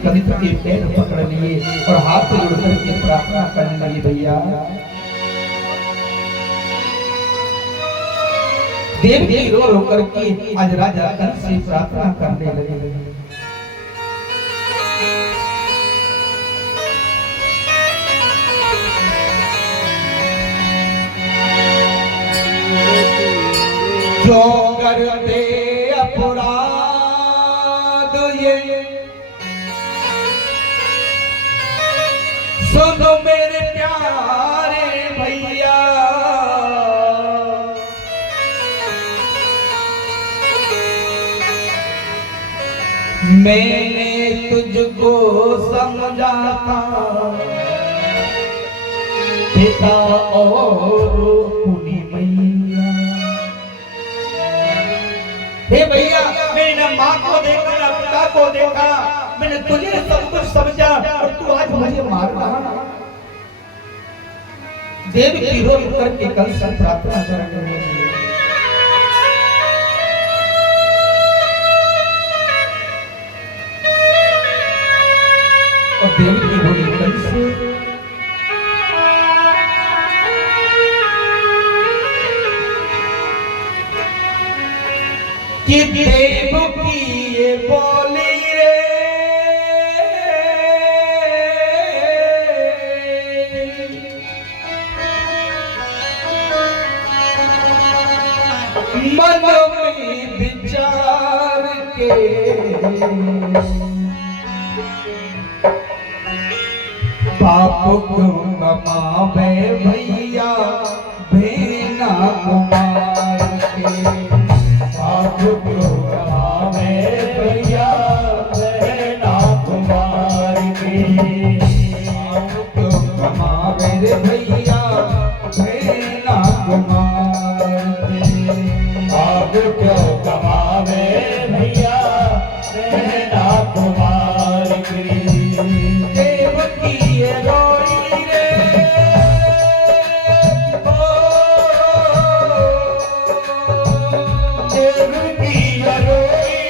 कविता के पैर पकड़ लिए और हाथ जोड़ करके प्रार्थना करने लगे। भैया देव की रो रो करके आज राजा कंस से प्रार्थना करने लगे। जो करते अपराध ये सुनो मेरे प्यारे भैया, मैंने तुझको समझा था पिता और पुनी मैया। हे भैया मैंने ना माँ को देखा ना पिता को देखा, मैंने तुझे सब कुछ समझा और तू आज मुझे मार रहा। देव की रो करके कंस से प्रार्थना करने लगे। और देव की बोली कंस कि देव की ये बोली रे मन में विचार के पाप क्यों कमावे भैया भेना कुमार के। पाप क्यों कमावे भैया भेना कुमार के। पाप क्यों कमावे रे भैया भेना कुमार के। पाप क्यों कमावे भैया भेना कुमार के। देव की ये रोई रे देव की ये रोई रे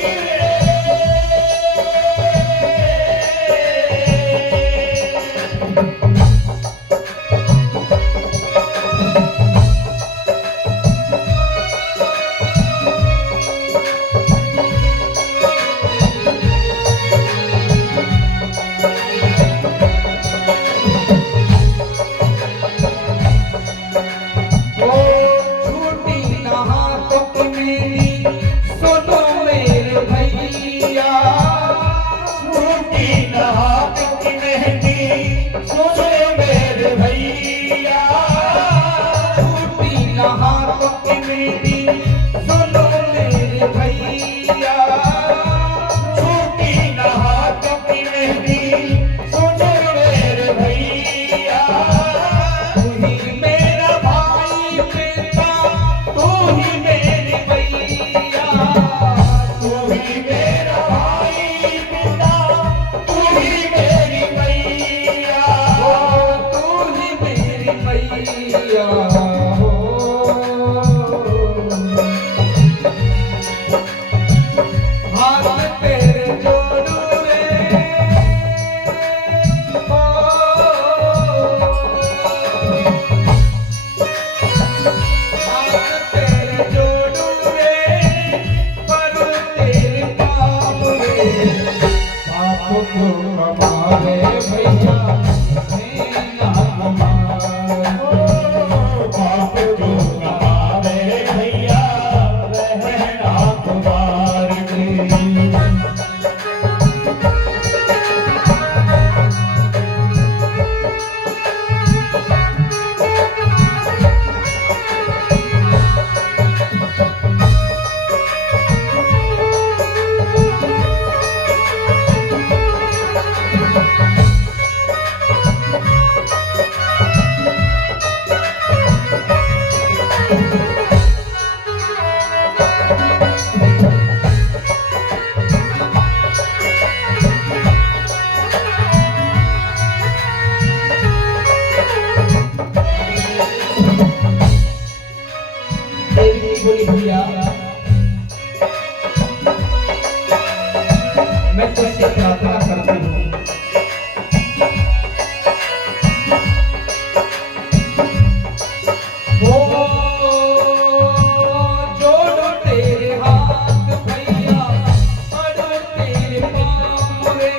रे,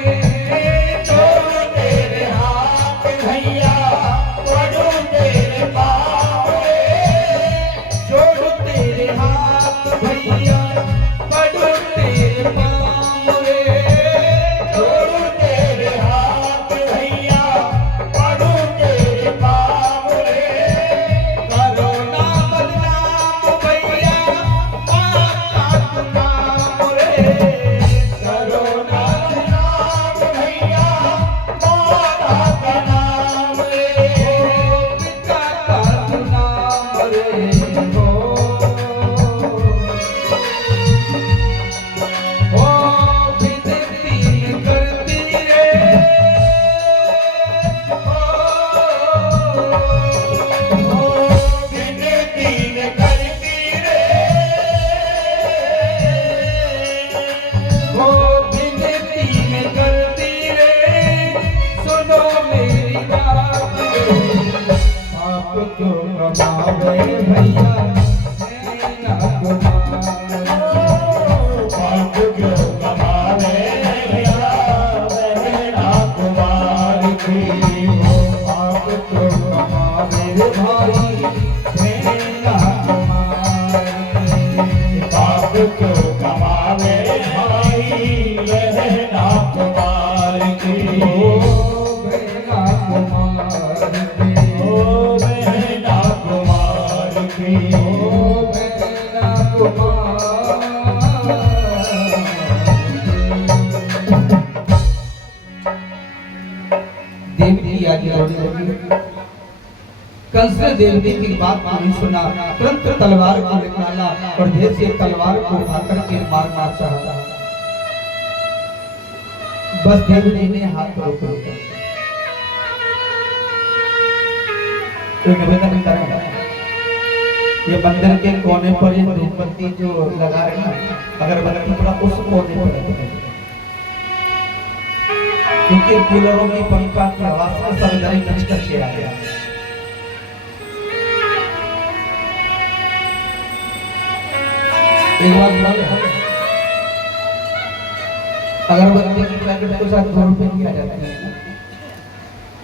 जोड़ू तेरे हाथ भैया, पड़ू तेरे पाँव रे, जोड़ू तेरे हाथ भैया, पड़ू तेरे पाँव रे, जोड़ू तेरे हाथ भैया, पड़ू तेरे पाँव रे, करो ना बदनाम भैया, माता का नाम रे, करो ना बदनाम भैया, माता का नाम रे, पिता का नाम रे हो विनती करती रे, विनती करती रे, हो विनती करती रे, सुनो मेरी बात रे, पाप क्यों कमावे भैया, मैं ना कमाऊं। पाप क्यों कमावे भैया, मैं ना कुमार की हो, पाप क्यों कमावे भाई, मैं ना कुमार की, पाप क्यों कमावे भाई, मैं ना कुमार की हो, मैं ना कुमार की हो, मैं ना कुमार की हो, मैं ना कुमार देवकी आगे कंस देवती की बात नहीं सुना, तुरंत तलवार को निकाला और ढेर से तलवार को उठाकर के मारना चाहा। बस देवती ने हाथ रोक लिया। तो निवेदन करें, ये मंदिर के कोने पर ये धूपबत्ती जो लगा रहे हैं, अगरबत्ती थोड़ा उस कोने पर रखें, क्योंकि कूलरों की पंखा की आवाज से सब इधर ही नच करके आ गया। एक बात बोले, अगरबत्ती की पैकेट के साथ 2 रुपए की आ जाती है,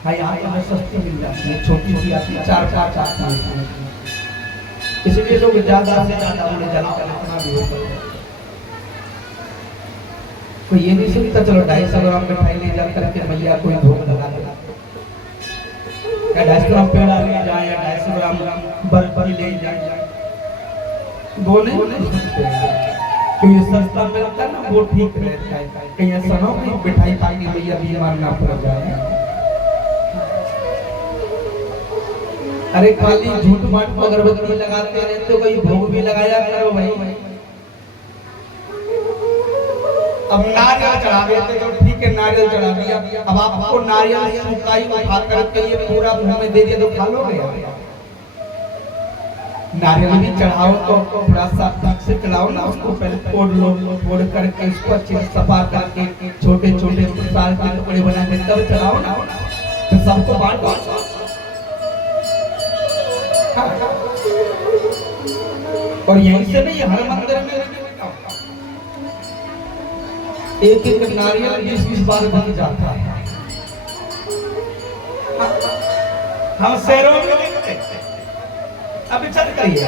हाँ यहाँ हमें सस्ती मिल जाती है, छोटी सी आती है, 4-5 आती है, इसलिए लोग ज्यादा से ज्यादा उन्हें जलाओ जितना भी हो सकता है। तो ये नहीं सोचता चलो 250 ग्राम मिठाई ले जा करके मैया कोई भोग लगा दे, या 250 ग्राम पेड़ा ले जाए या 250 ग्राम बर्फी ले जाए, वो नहीं क्योंकि सस्ता मिलता है ना, वो ठीक रहता है। कहीं ऐसा ना हो कि मिठाई खा के मैया बीमार ना पड़ जाए। अरे खाली झूठ मूठ अगरबत्ती लगाते रहते हो, कोई भोग भी लगाया करो भाई। अब नारियल चढ़ा देते तो ठीक है, नारियल चढ़ा दिया, अब आपको नारियल सुकाई उठा करके ये पूरा मुंह में दे दिया तो खा लोगे? नारियल भी चढ़ाओ तो थोड़ा सा ठीक से चढ़ाओ ना, उसको पहले फोड़ लो, फोड़ करके उसको अच्छे से सफा करके छोटे छोटे साल के टुकड़े बना के तब चढ़ाओ ना, तो सबको बांटो। और यहीं से नहीं, हर मंदिर में एक एक नारियल 20-20 बार बन जाता है। हम शहरों में देखते, अभी चल करिए,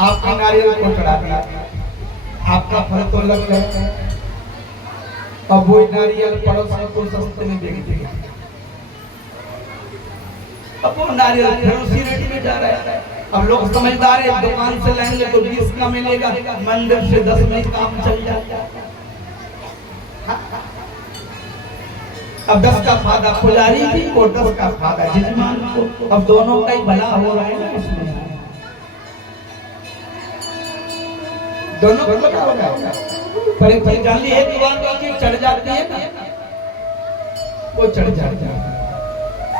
आपका नारियल को चढ़ा दिया, आपका फल तो लग गया, अब वो नारियल पड़ोसी को सस्ते में बेच दिया, अब वो नारियल फिर उसी रेट में जा रहा है। अब लोग समझदार है, दुकान से लेंगे तो 20 का मिलेगा, मंदिर से 10 में काम चल जाता। अब 10 का फायदा पुजारी जी को, 10 का फायदा जजमान को, अब दोनों का ही भला हो रहा है ना इसमें, दोनों का भला हो रहा है। पर एक भाई जान ली एक बार की चढ़ जाती है ना, वो चढ़ जाती है।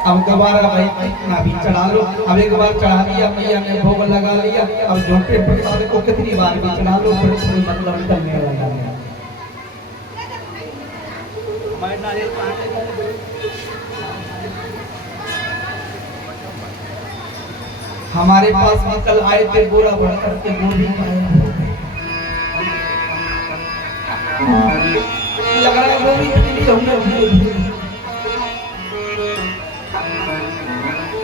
अब दोबारा भाई कितना भी चढ़ा लो, अब एक बार चढ़ा दिया, मैया ने भोग लगा लिया, अब झूठे प्रसाद को कितनी बार भी चढ़ा लो, फिर कोई मतलब निकलने वाला है। हमारे पास भी कल आए थे, बोरा भर करके गोभी लग रहा है, गोभी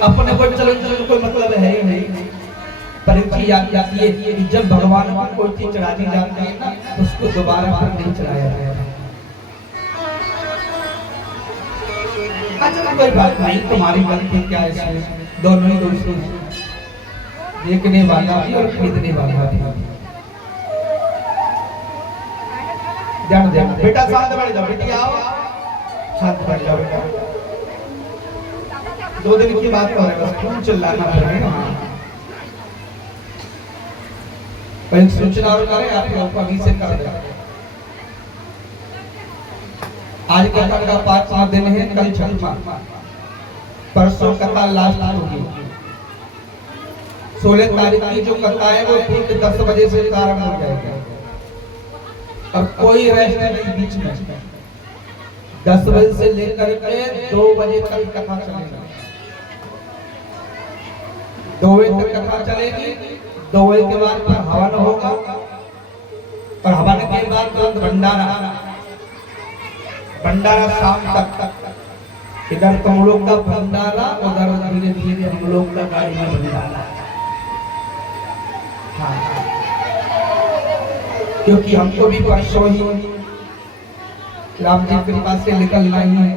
अपने को चलो चलो कोई मतलब है ही नहीं। पर एक चीज याद आती है कि जब भगवान को कोई चीज चढ़ानी जाती है ना, उसको दोबारा फिर नहीं चढ़ाया जाता। अच्छा कोई बात नहीं, तुम्हारी गलती क्या है इसमें, दोनों ही दोषी हैं, देखने वाला भी और खरीदने वाला भी। ध्यान दे बेटा, साथ बैठ जाओ, बेटी आओ, साथ बैठ जाओ बेटा। 2 दिन की बात हो रही है, बस खूब चिल्लाना पड़ेगा। एक सूचना और करें, आप लोग अभी से कर दें। आज कथा का 5वां दिन है, कल 6वां, परसों कथा लास्ट होगी। 16 तारीख की जो कथा है वो ठीक 10 बजे से प्रारंभ हो जाएगा और कोई रेस्ट नहीं बीच में। 10 बजे से लेकर के 2 बजे तक कथा चलेगी। 2 बजे तक कथा चलेगी। 2 बजे के बाद फिर हवन होगा और हवन के बाद भंडारा, भंडारा शाम तक। इधर तुम लोग का भंडारा, उधर धीरे धीरे हम लोग का गाड़ी में भंडारा। हाँ, क्योंकि हमको भी परसों ही राम जी की कृपा से निकलना ही है।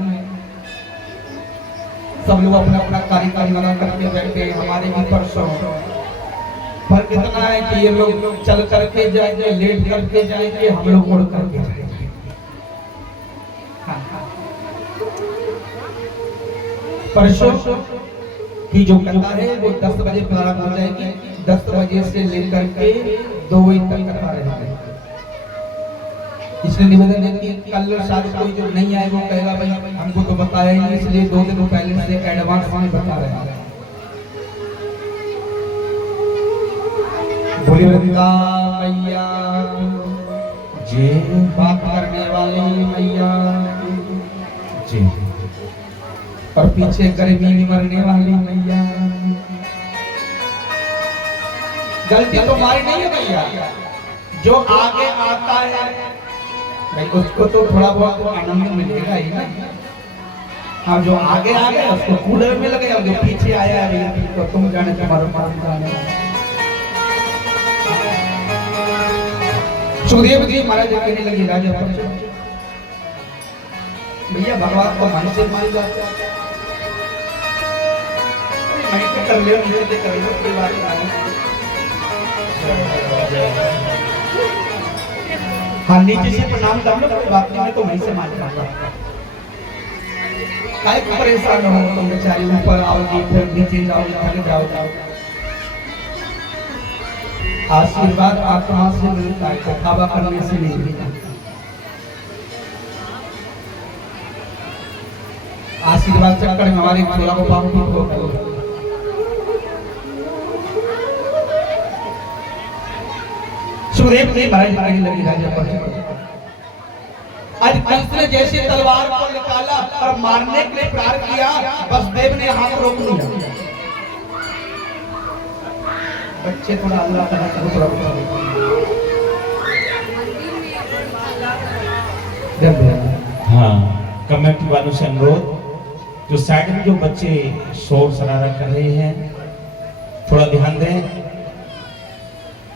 सब लोग अपना अपना कार्यक्रम लगा करके बैठे, हमारे भी परसों। फर्क इतना है कि ये लोग चल करके जाएंगे, लेट करके जाएंगे, हम लोग उड़ करके जाएंगे। परसों की जो कथा है वो 10 बजे प्रारंभ हो जाएगी। 10 बजे से लेकर के 2 बजे तक कथा रहेगी। इसलिए निवेदन है कि कल शायद कोई जो नहीं आए वो कहेगा भाई हमको तो बताया ही नहीं, इसलिए 2 दिन पहले से एडवांस में बता रहे हैं। बोलिए वृंदा मैया जी, बात करने वाली मैया जी, और पीछे गर्मी में मरने वाली मैया। गलती तो हमारी नहीं है भैया, जो आगे आता है भाई उसको तो थोड़ा बहुत आनंद मिलेगा ही ना। हाँ, जो आगे आ गया उसको कूलर में लगेगा, जो पीछे आया है तो तुम जाने तुम्हारे पास जाने। सुखदेव जी महाराज कहने लगे राजा भैया भगवान को मन से मान जाते कर ले, नीचे कर लो, कोई बात नहीं। हाँ, नीचे से प्रणाम कर लो, कोई बात नहीं, तो वहीं से मान जाऊंगा। काहे परेशान हो तुम बेचारी, ऊपर आओगी फिर नीचे जाओगी, थक जाओगी। आशीर्वाद आत्मा से मिलता है, कथावा करने से नहीं मिलता। आशीर्वाद चक्कर में हमारे थोड़ा को पाप हो गया। सुखदेव जी महाराज कहने लगे राजा पर, आज कंस ने जैसे तलवार को निकाला और मारने के लिए प्रहार किया, वसुदेव ने हाथ रोक लिया। बच्चे थोड़ा अल्लाह ताला को हाँ, कमेटी वालों से अनुरोध, जो साइड में जो बच्चे शोर शरारा कर रहे हैं थोड़ा ध्यान दें,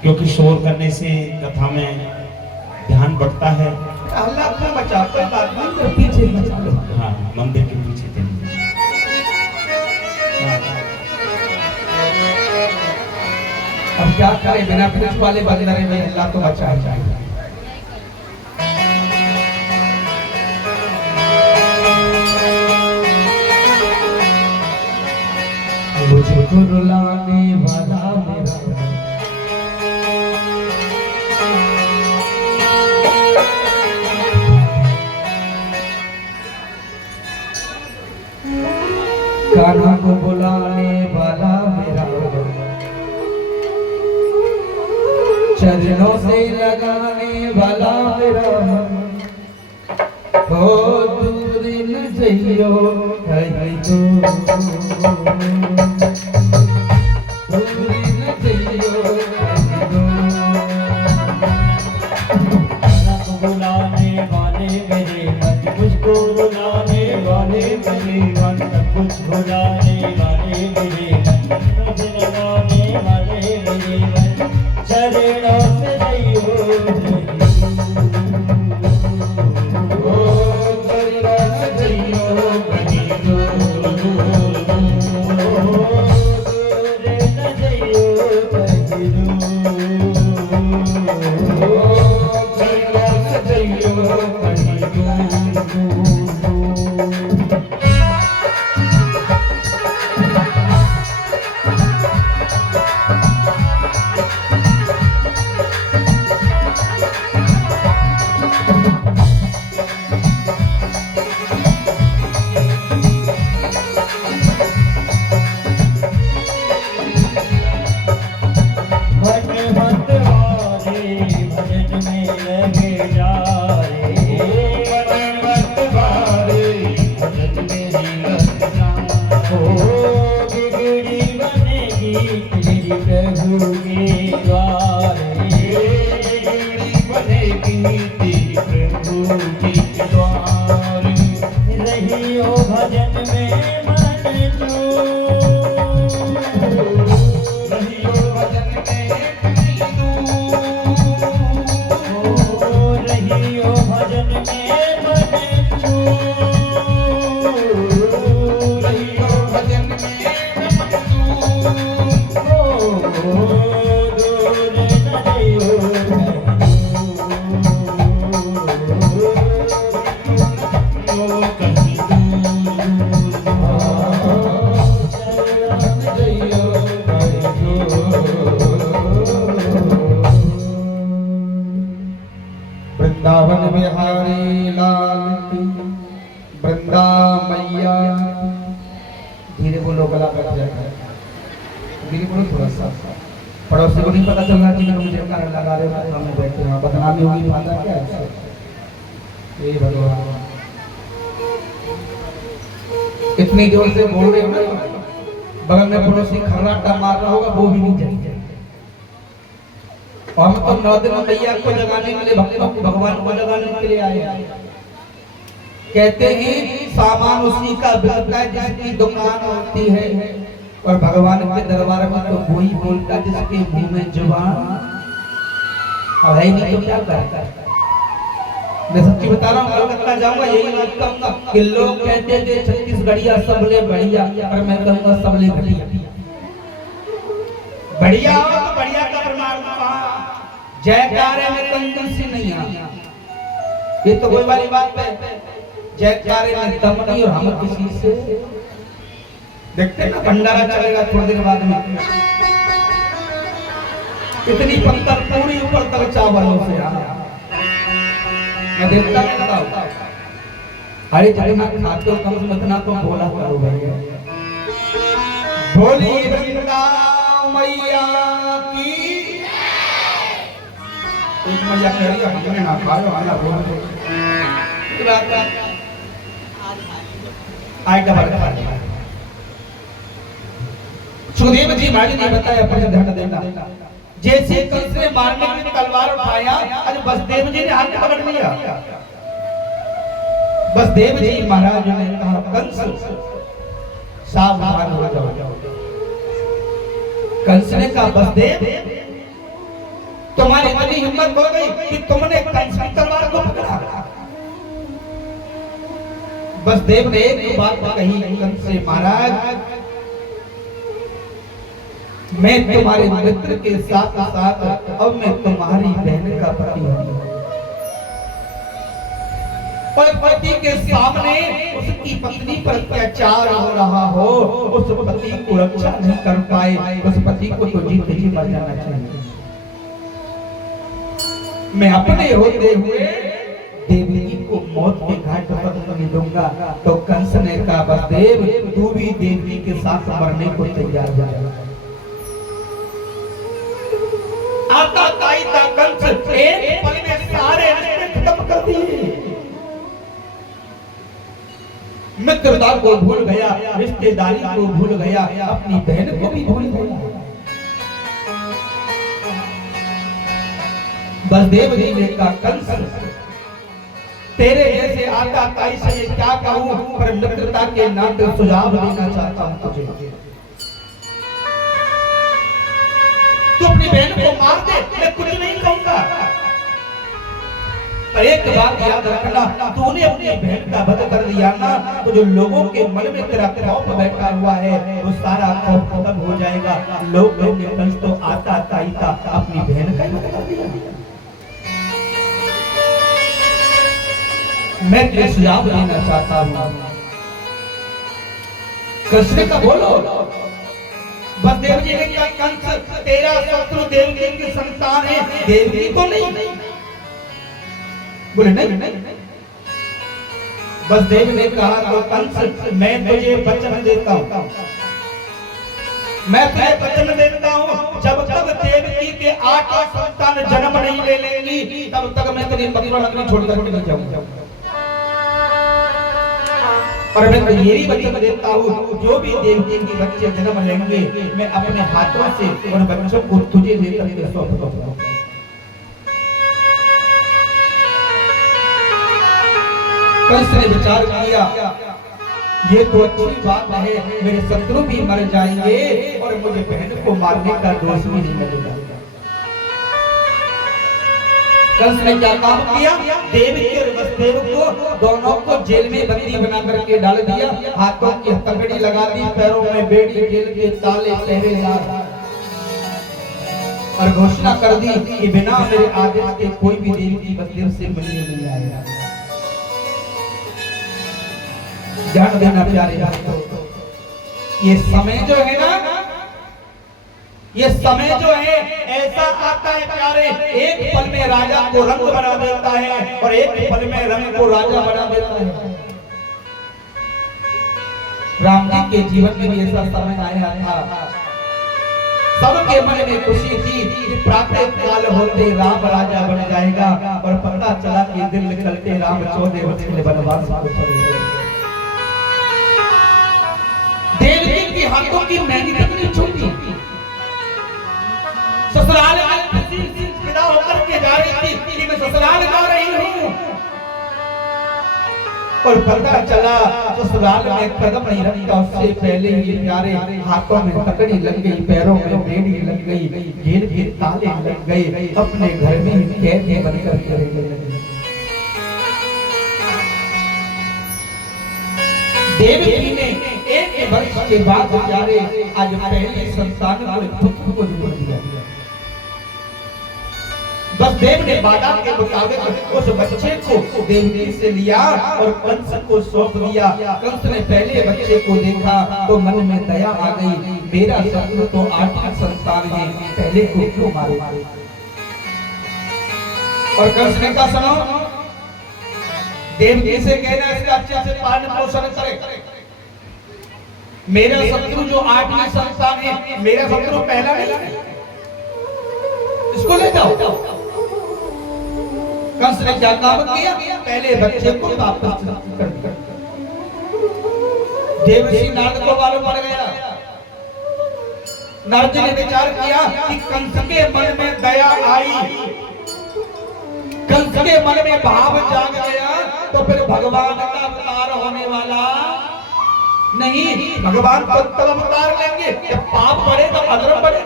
क्योंकि शोर करने से कथा में ध्यान बढ़ता है। अल्लाह अपना बचाता है, बात नहीं तो पीछे बचा लो। हाँ, मंदिर के पीछे थे। अब क्या करें, बिना पुलिस वाले बंदरे में अल्लाह तो बचा जाए। मुझको रुलाने वाला मेरा कान्हा को बुलाने वाला मेरा, चरणों से लगाने वाला मेरा, हो दूर न जइयो है तो, दूर न जइयो है तो। कान्हा को बुलाने वाले मेरे मुझको रुलाने वाले मेरे मन, कुछ भुलाने वाले मेरे मन, मुझे लगाने वाले मेरे मन, चरणों से जइयो वृंदावन बिहारी लाल की, वृंदा मैया। धीरे बोलो, गला कट जाएगा। धीरे बोलो थोड़ा सा। पड़ोसी को नहीं पता चल रहा कि मुझे कारण लगा रहे हो, सामने बैठे हो, बदनामी होगी। फायदा क्या है? ये भगवान इतनी जोर से बोल रहे हो ना, बगल में पड़ोसी खर्राटा मार रहा होगा, वो भी नहीं जाएगा। हम तो 9 दिन मैया को जगाने के लिए, भगवान को जगाने के लिए आए। कहते हैं सामान उसी का बिकता है जिसकी दुकान होती है, और भगवान के दरबार में तो वही बोलता है जिसके मुंह में जुबान। अब है नहीं तो क्या करता? मैं सच्ची बता रहा हूँ, कलकत्ता जाऊंगा यही बात कहूंगा कि लोग कहते थे छत्तीसगढ़िया सबले बढ़िया, और मैं कहूंगा सबले घटिया। बढ़िया हो तो बढ़िया का प्रमाण जयकारे में कंजूसी नहीं आ। ये तो कोई वाली बात है, जयकारे में दम नहीं। और हम किसी से देखते ना, भंडारा चलेगा थोड़ी देर बाद में, इतनी पत्थर पूरी ऊपर तक चावलों से आ। मैं देखता रहता हूँ, अरे जगन्नाथ खाते हो कम से इतना तो बोला करो भैया। बोली वृंदा मैया की। एक मैया कह रही है हमने ना खाया, वाला बोल रहे आई डबल खा लिया। सुखदेव जी महाराज ने बताया अपने ध्यान देना। जैसे कंस ने मारने के लिए तलवार उठाया, आज बसदेव जी ने हाथ पकड़ लिया। बसदेव जी महाराज ने कहा कंस सावधान हो जाओ। कंस ने कहा बसदेव तुम्हारी इतनी हिम्मत हो गई कि तुमने कंस की तलवार को पकड़ा। बसदेव ने एक बात कही कंस से, महाराज मैं तुम्हारे मित्र के साथ साथ अब मैं तुम्हारी बहन का पति हूं, और पति के सामने उसकी पत्नी पर अत्याचार हो रहा हो, उस पति को रक्षा नहीं कर पाए, उस पति को तो जीते जी मर जाना चाहिए। मैं अपने होते हुए देवी को मौत के घाट पर नहीं दूंगा। तो कंस ने कहा बसदेव तू भी देवी के साथ मरने को तैयार हो जा। आता ताईता कंस एक पल में सारे रिश्ते खत्म कर दिए। मित्रता को भूल गया, रिश्तेदारी को भूल गया, अपनी बहन को भी भूल गया। बसदेव जी ने कहा कंस तेरे जैसे आता ताई से क्या कहूं, पर मित्रता के नाते सुझाव देना चाहता हूं तुझे। तू अपनी बहन को मार दे, मैं कुछ नहीं कहूंगा, पर एक बात याद रखना, तूने अपनी बहन का वध कर दिया ना, तो जो लोगों के मन में तेरा खौफ बैठा हुआ है वो सारा खौफ खत्म हो जाएगा। लोग कहेंगे कंस तो आता ताई था, अपनी बहन का ही वध कर दिया। मैं तुझे सुझाव देना चाहता हूं, कृष्ण का बोलो। बसदेव जी ने कहा कंस तेरा शत्रु देवकी की संतान है, देवकी को नहीं। बोले नहीं। बसदेव ने कहा तो कंस मैं तुझे वचन देता हूं, मैं तुझे वचन देता हूं, जब तक देवकी के 8 संतान जन्म नहीं ले लेंगी तब तक मैं तेरी पकड़ नहीं छोड़कर नहीं जाऊंगा। और मैं ये भी वचन देता हूँ, जो भी देवकी के बच्चे जन्म लेंगे मैं अपने हाथों से उन बच्चों को तुझे देकर के सौंप दूंगा। कंस ने विचार किया, ये तो अच्छी बात है, मेरे शत्रु भी मर जाएंगे और मुझे बहन को मारने का दोष भी नहीं लगेगा। कंस ने क्या काम किया, देवकी और वसुदेव को दोनों को जेल में बंदी बना करके डाल दिया, हाथों की हथकड़ी लगा दी, पैरों में बेड़ी, जेल के ताले पहरेदार, और घोषणा कर दी कि बिना मेरे आदेश के कोई भी देवकी वसुदेव से मिलने नहीं आएगा। ध्यान देना प्यारे भाइयों, ये समय जो है ना, ये समय जो है ऐसा आता है प्यारे, एक पल में राजा को रंग बना देता है और एक पल में रंग को राजा बना देता है। राम जी के जीवन में भी ऐसा समय आया था, सबके मन में खुशी थी कि प्रातः काल होते राम राजा बन जाएगा, और पता चला कि दिन निकलते राम 14 वर्ष के वनवास को चले गए। देवकी की हाथों की मेहंदी तक नहीं छूटी, ससुराल विदा होकर के जा रही थी कि मैं ससुराल जा रही हूं, और पता चला ससुराल में कदम नहीं रखता उससे पहले ही प्यारे हाथों में पकड़ी लग गई, पैरों में बेड़ी लग गई, जेल के ताले लग गए, अपने घर में कैदी बनकर के रह गए। देवकी ने 1 वर्ष के बाद प्यारे आज पहले संतान को जोड़ दिया। वसुदेव ने वादा के मुताबिक उस बच्चे को देवकी से लिया और कंस को सौंप दिया। कंस ने पहले बच्चे को देखा तो मन में दया आ गई, मेरा शत्रु तो 8 संतान है, पहले को क्यों मारो। और कंस ने कहा सुनो, देवकी से कहना इसका अच्छे से पालन पोषण करे, मेरा शत्रु जो 8 संतान है, मेरा शत्रु पहला नहीं, इसको ले जाओ। कंस ने क्या काम किया, पहले बच्चे को वापस कर दिया। देवर्षि नारद को मालूम पड़ गया, नारद जी ने विचार किया कि कंस के मन में दया आई, कंस के मन में भाव जाग गया, तो फिर भगवान का अवतार होने वाला नहीं, भगवान तो तब अवतार लेंगे जब पाप बढ़े तो अधर्म बढ़े।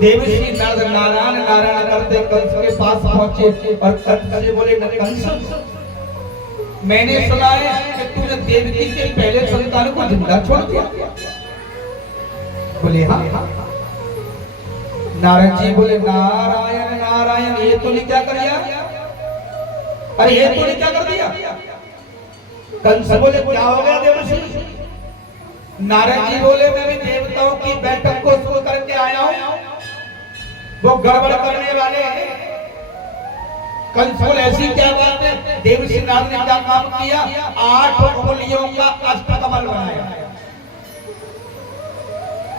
देवर्षि नारद नारायण नारायण करते कंस के पास पहुंचे और कंस से बोले, कंस मैंने सुना है कि तूने देवकी के पहले संतान को जिंदा छोड़ दिया। बोले हाँ। नारद जी बोले, नारायण नारायण, ये तूने क्या कर दिया, अरे ये तूने क्या कर दिया। कंस बोले, क्या हो गया देवर्षि। नारद जी बोले, मैं भी देवताओं की बैठक को सुन करके आया हूं, वो गड़बड़ करने वाले हैं। कंस बोले, ऐसी क्या बात है। देवर्षि नारद ने क्या काम किया, 8 उंगलियों का अष्टकमल बनाया,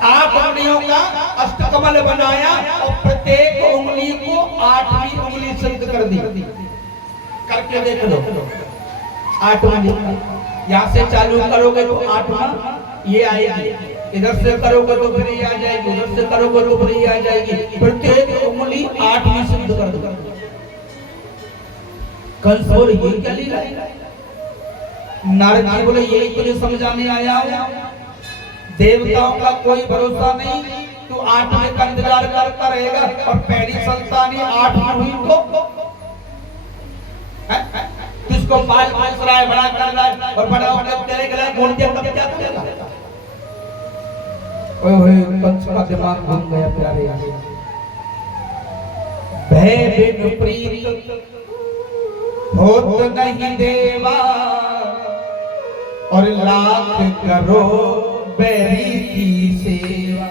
8 उंगलियों का अष्टकमल बनाया और प्रत्येक उंगली को 8वीं उंगली सिद्ध कर दी। करके देख लो, 8 उंगली यहाँ से चालू करोगे तो 8वां ये आएगी, इधर से करोगे तो फिर ये आ जाएगी, उधर से करोगे तो फिर ये आ जाएगी। प्रत्येक उंगली अपनी 8वीं सिद्ध कर दूं। कंस बोले ये क्या लीला है? नारद जी बोले यही तुझे समझाने आया हूं, देवताओं का कोई भरोसा नहीं, तू 8वें का इंतजार करता रहेगा और पहली संतान ही 8 में हुई तो तुझको पाल पोस रहा है, बड़ा कर रहा है और बड़ा होकर तेरे गले घूम के तब क्या करेगा? ओए होए कंस का दिमाग घूम गया प्यारे। भय बिन प्रीत होत नहीं देवा और लाख करो बैरी की सेवा।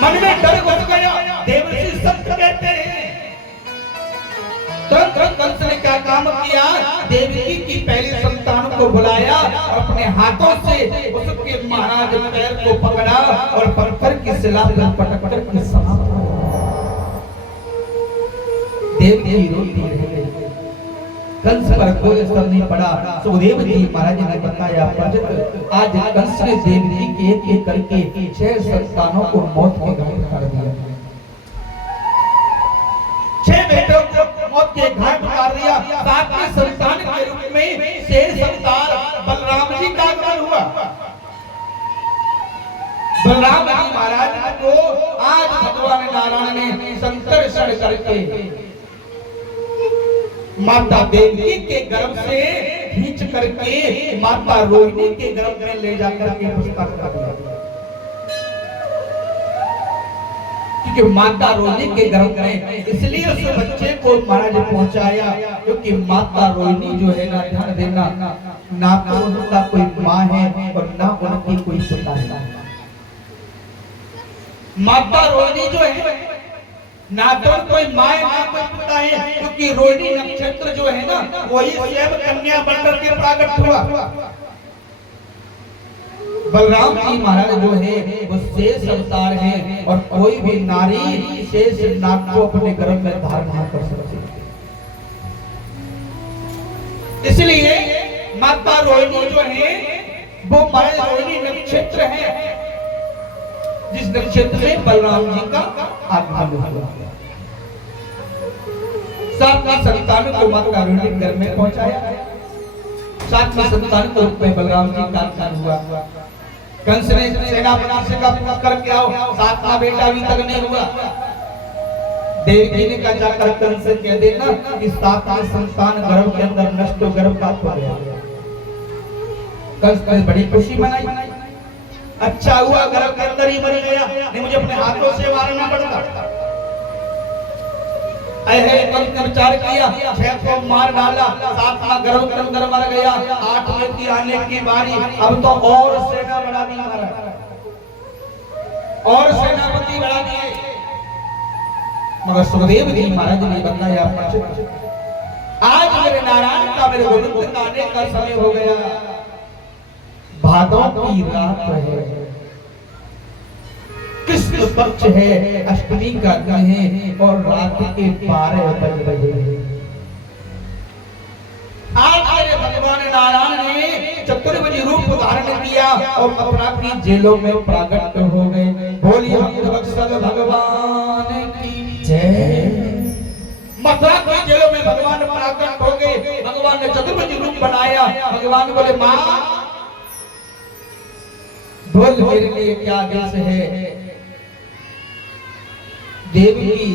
मन में डर घुस गया, देवर्षि संत कहते हैं। तुरंत कंस ने क्या काम किया, देवकी की पहली संतान को बुलाया और अपने हाथों से उसके महाराज पैर को पकड़ा और पत्थर की शिला पर पटक कर समाप्त कर दिया। देवकी रोती रही, कंस पर कोई असर नहीं पड़ा। सुखदेव जी महाराज ने बताया, आज कंस ने देवकी के एक करके 6 संतानों को मौत के घाट उतार दिया। 6 बेटों को मौत के घाट उतार दिया। 7वें संतान के रूप में शेष अवतार बलराम जी का अवतार हुआ। बलराम जी महाराज को आज भगवान नारायण ने संतर्षण करके माता देवकी के गर्भ से खींच करके माता रोहिणी के गर्भ में ले जाकर के पुष्पा कर दिया। क्योंकि माता रोहिणी के गर्भ में इसलिए उस बच्चे को महाराज पहुंचाया, क्योंकि माता रोहिणी जो है ना, ध्यान देना, ना तो उनका कोई माँ है और ना उनकी कोई पिता है। माता रोहिणी जो है ना तो कोई माँ ना कोई पिता है, क्योंकि रोहिणी नक्षत्र जो है ना वही स्वयं कन्या बनकर के प्रकट हुआ। बलराम जी महाराज जो है वो शेष अवतार है और कोई भी नारी शेष नाग को अपने गर्भ में धारण नहीं कर सकती। इसलिए माता रोहिणी जो है वो महाराज रोहिणी नक्षत्र है, जिस नक्षत्र में बलराम जी का आगमन हुआ। 7वें संतान को माता रोहिणी घर में पहुंचाया। 7वें संतान के रूप में बलराम जी का आगमन हुआ। कंस ने सेनापति से कहा करके आओ, 7वां बेटा अभी तक नहीं हुआ। देवकी ने कहा जाकर कंस से कह देना कि 7वां संतान गर्भ के अंदर नष्ट हो गर्भपात हो गया। कंस ने बड़ी खुशी मनाई, अच्छा हुआ गर्भ के अंदर ही मर गया, नहीं मुझे अपने हाथों से मारना पड़ता। कंस ने विचार किया, 6 को मार डाला, 7वां गर्भ के अंदर मर गया, 8वें की आने की बारी, अब तो और सेना बढ़ा दी महाराज, और सेनापति बढ़ा दिए। मगर सुखदेव जी महाराज ने बताया, आज मेरे नारायण का, मेरे गोविंद का आने का समय हो गया। भादों की रात है, कृष्ण पक्ष है, अष्टमी का दिन है और रात के 12 बज रहे हैं। आज मेरे भगवान नारायण ने चतुर्भुज रूप धारण किया और मथुरा की जेलों में प्रकट हो गए। बोलिए भक्तवत्सल भगवान की जय। मथुरा की जेलों में भगवान प्रकट हो गए। भगवान ने चतुर्भुज रूप बनाया। भगवान बोले, माँ बोल मेरे लिए क्या आदेश है। देवकी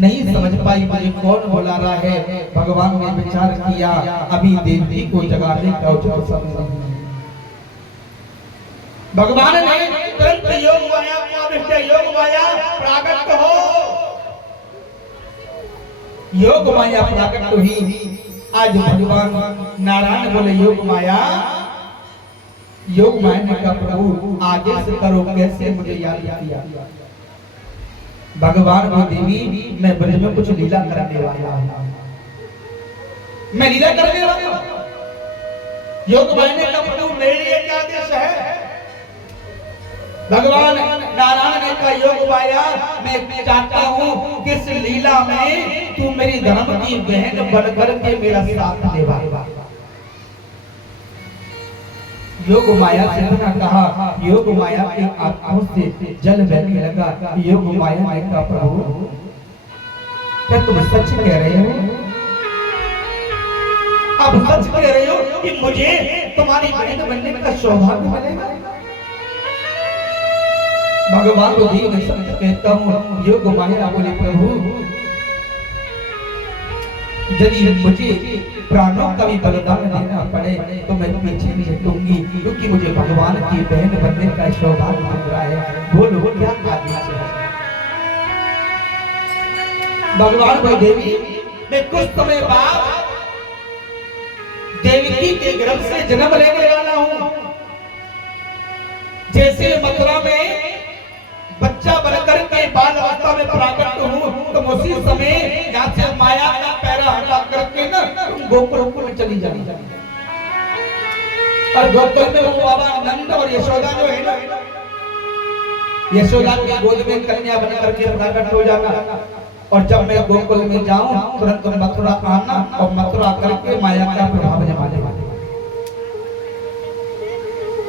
नहीं समझ पाई मुझे कौन बुला रहा है। भगवान ने विचार किया, अभी देवकी को जगाने का उचित समय नहीं। भगवान ने तुरंत योग माया को योग माया प्रकट हो, योग माया प्रकट हुई। आज भगवान नारायण बोले, योग माया, योग माया ने कहा, प्रभु आदेश करो, कैसे मुझे याद किया। भगवान को, देवी मैं ब्रज में कुछ लीला करने वाला हूं, मैं लीला करने वाला हूं। योग माया ने कहा, प्रभु मेरे लिए क्या आदेश है। भगवान नारायण ने कहा, योग माया मैं चाहता हूं कि इस लीला में तू मेरी धर्म की बहन बनकर के मेरा साथ निभा। योग माया से इतना कहा, योग माया की आंखों से जल बहने लगा। योग माया ने कहा प्रभु क्या तुम सच कह रहे हो? अब सच कह रहे हो कि मुझे तुम्हारी बहन बनने का सौभाग्य मिलेगा? भगवान को देव सत्य कहता हूँ। योग माया बोले प्रभु यदि मुझे प्राणों का भी बलिदान देना पड़े तो मैं पीछे नहीं हटूंगी, क्योंकि मुझे भगवान की बहन बनने का सौभाग्य मिल रहा है। बोलो क्या आदेश है? भगवान बोले देवी मैं कुछ समय बाद देवकी के गर्भ से जन्म लेने वाला हूं। जैसे मथुरा में बच्चा बनकर के बाल अवस्था में प्राकट हूं, तो उसी समय यहाँ से माया का पैरा हटा करके ना गोकुल में चली जानी। और गोकुल में वो बाबा नंद और यशोदा जो है ना, यशोदा की गोद में कन्या बन करके प्राकट हो जाना। और जब मैं गोकुल में जाऊं तुरंत मथुरा आना और मथुरा करके माया का प्रभाव जमाने वाले।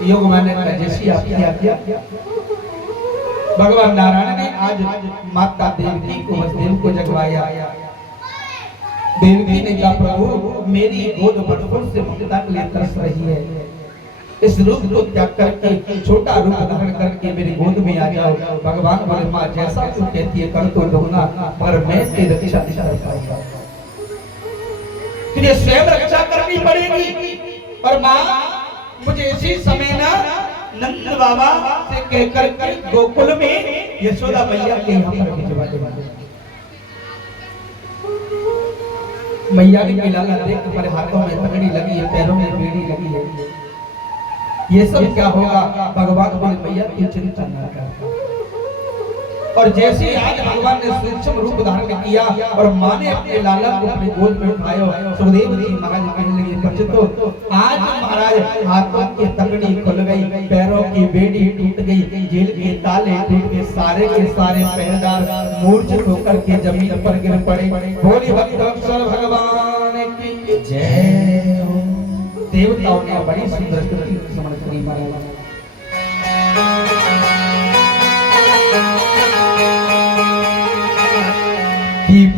योग मैंने जैसी आपकी आज्ञा। भगवान नारायण ने आज माता देवकी को वसुदेव को जगवाया। देवकी ने कहा प्रभु मेरी गोद बचपन से मुक्ता के लिए तरस रही है, इस रूप को त्याग करके छोटा रूप धारण करके मेरी गोद में आ जाओ। भगवान बोले माँ जैसा तू कहती है कर तो दूंगा, पर मैं तेरी रक्षा नहीं कर पाऊंगा, तुझे स्वयं रक्षा करनी पड़ेगी। और माँ मुझे इसी समय ना नंद बाबा से कहकर के गोकुल में यशोदा मैया के यहाँ पर भिजवा दे। मैया के लाला देख पर हाथों में पगड़ी लगी है, पैरों में बेड़ी लगी है। ये सब क्या होगा? भगवान बोले मैया तू चिंता न कर। और जैसे आज भगवान ने सूक्ष्म रूप धारण किया और माँ ने अपने लाला को अपने गोद में उठाया, सुखदेव जी महाराज कहने लगे बच्चों आज महाराज हाथों की तकड़ी खुल गई, पैरों की बेड़ी टूट गई, जेल के ताले टूट गए, सारे के सारे पहरेदार मूर्छित होकर के जमीन पर गिर पड़े। बोली भक्तवत्सल भगवान की जय हो। देवताओं ने बड़ी सुंदर स्तुति समझ करी महाराज।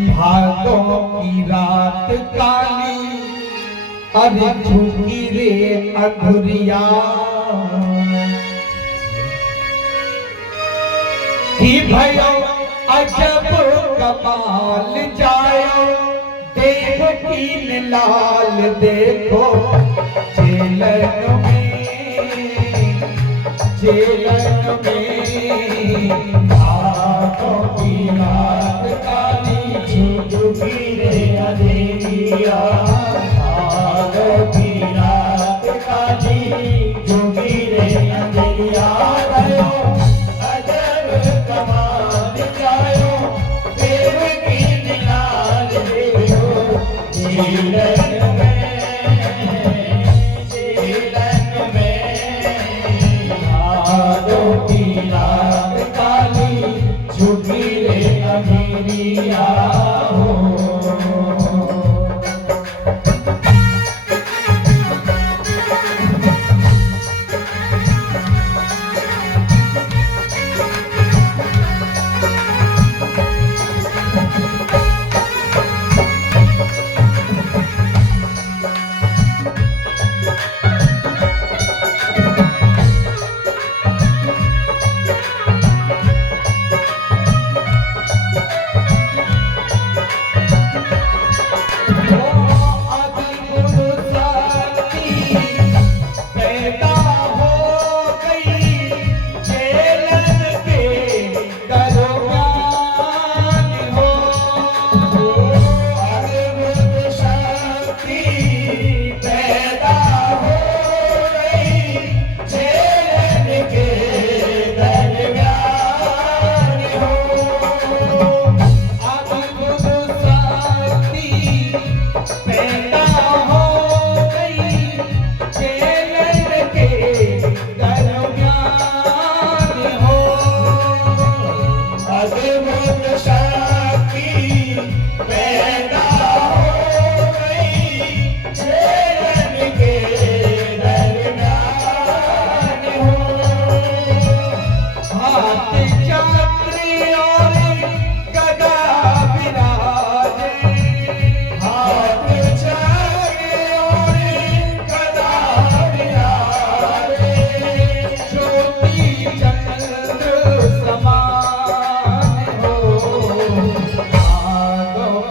भादों की रात काली अरे झुकी रे अधुरिया, कि भयो अजब कमाल जायो, देव की लाल देखो जेलन में भादों की रात काली झुकी रे अधेरिया, भादों की रात काली झुकी रे अधेरिया, भयो अजब कमाल जायो, देव की लाल देखो जेलन में भादों की रात काली झुकी रे अधेरिया हो।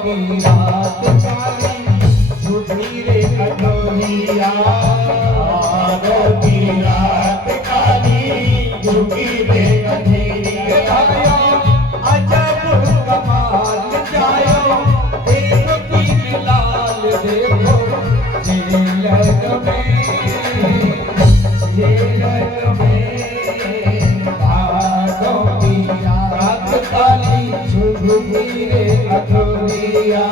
की रात काली झूठी रे अधूरिया भादों की रात काली झुकी रे अंधेरिया अजब कमाल जायो एक की लाल देखो जेल में भादों की रात काली झूठी रे अधूरिया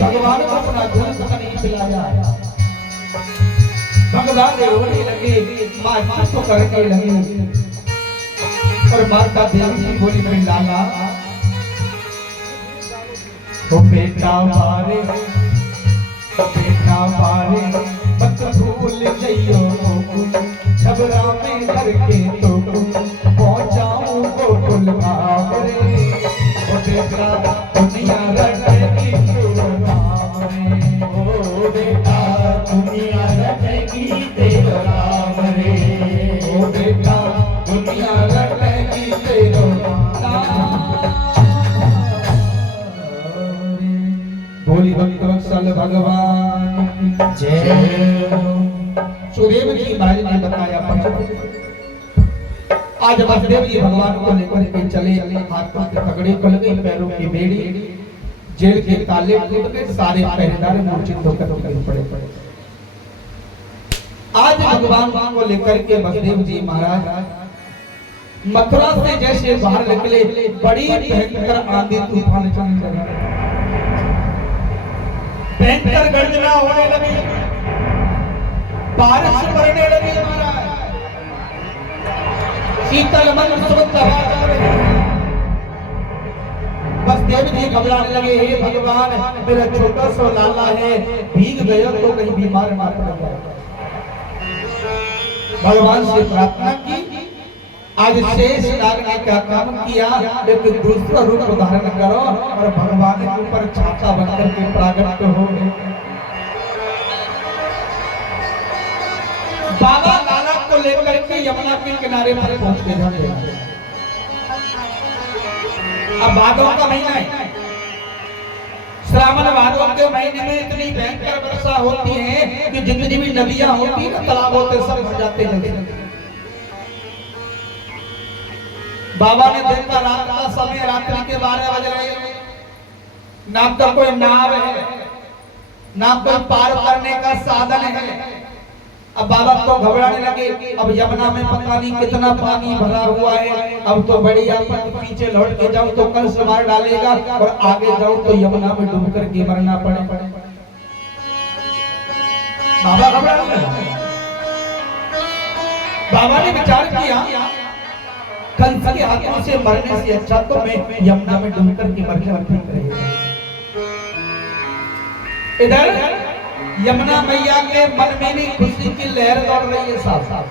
भगवान को अपना दूध नहीं पिलाया। भगवान ने रोने लगे, माँ तो करने लगे और माता देवी बोली मेरे लाला तो बेटा मारे मत भूल जइयो छबरा में करके तो पहुंचाऊं गोकुल धाम रे ओ बेटा दुनिया रटेगी तेरो नाम रे ओ बेटा दुनिया रटेगी तेरो नाम रे ओ बेटा दुनिया रटेगी तेरो नाम रे। बोली भक्तवत्सल भगवान जय हो। सुखदेव जी महाराज ने बताया आज वसुदेव जी भगवान को लेकर के चले, हाथों के तगड़े खुल गए, पैरों की बेड़ी, जेल के ताले टूट गए, सारे पहरेदार मूर्छित होकर गिर पड़े। आज भगवान को लेकर के वसुदेव जी महाराज मथुरा से जैसे बाहर निकले, बड़ी भयंकर आंधी तूफान चलने लगा, भयंकर गर्जना होने लगी, बारिश पड़ने लगी महाराज, शीतल मन सुगंध हवा चल रही है। बस देव जी घबराने लगे, हे भगवान मेरा छोटा सा लाला है, भीग गया तो कहीं बीमार ना पड़ जाए। भगवान से प्रार्थना की। आज शेष नाग ने क्या काम किया, लेकिन दूसरा रूप धारण करो और भगवान के ऊपर छाता बनकर के प्राकट हो गए। बाबा लाला को लेकर के यमुना के किनारे पर पहुंच गए। अब भादों का महीना है, श्रावण भादों के महीने में इतनी भयंकर वर्षा होती है कि जितनी भी नदियां होती है, तालाब होते सब भर जाते हैं। बाबा ने देखा रात का समय, रात्रि के 12 बज रहे, ना तो कोई नाव है, ना कोई पार करने का साधन है। अब बाबा तो घबराने लगे, अब यमुना में पता नहीं कितना पानी भरा हुआ है, अब तो बड़ी आपत, पीछे लौट के जाऊं तो कल से मार डालेगा और आगे जाऊं तो यमुना में डूब कर के मरना पड़े। बाबा घबराने लगे। बाबा ने विचार किया, कंस के हाथों से मरने से अच्छा तो मैं यमुना में डूब कर के मर जाऊं, ठीक रहेगा। इधर यमुना मैया के मन में भी खुशी की लहर दौड़ रही है साथ,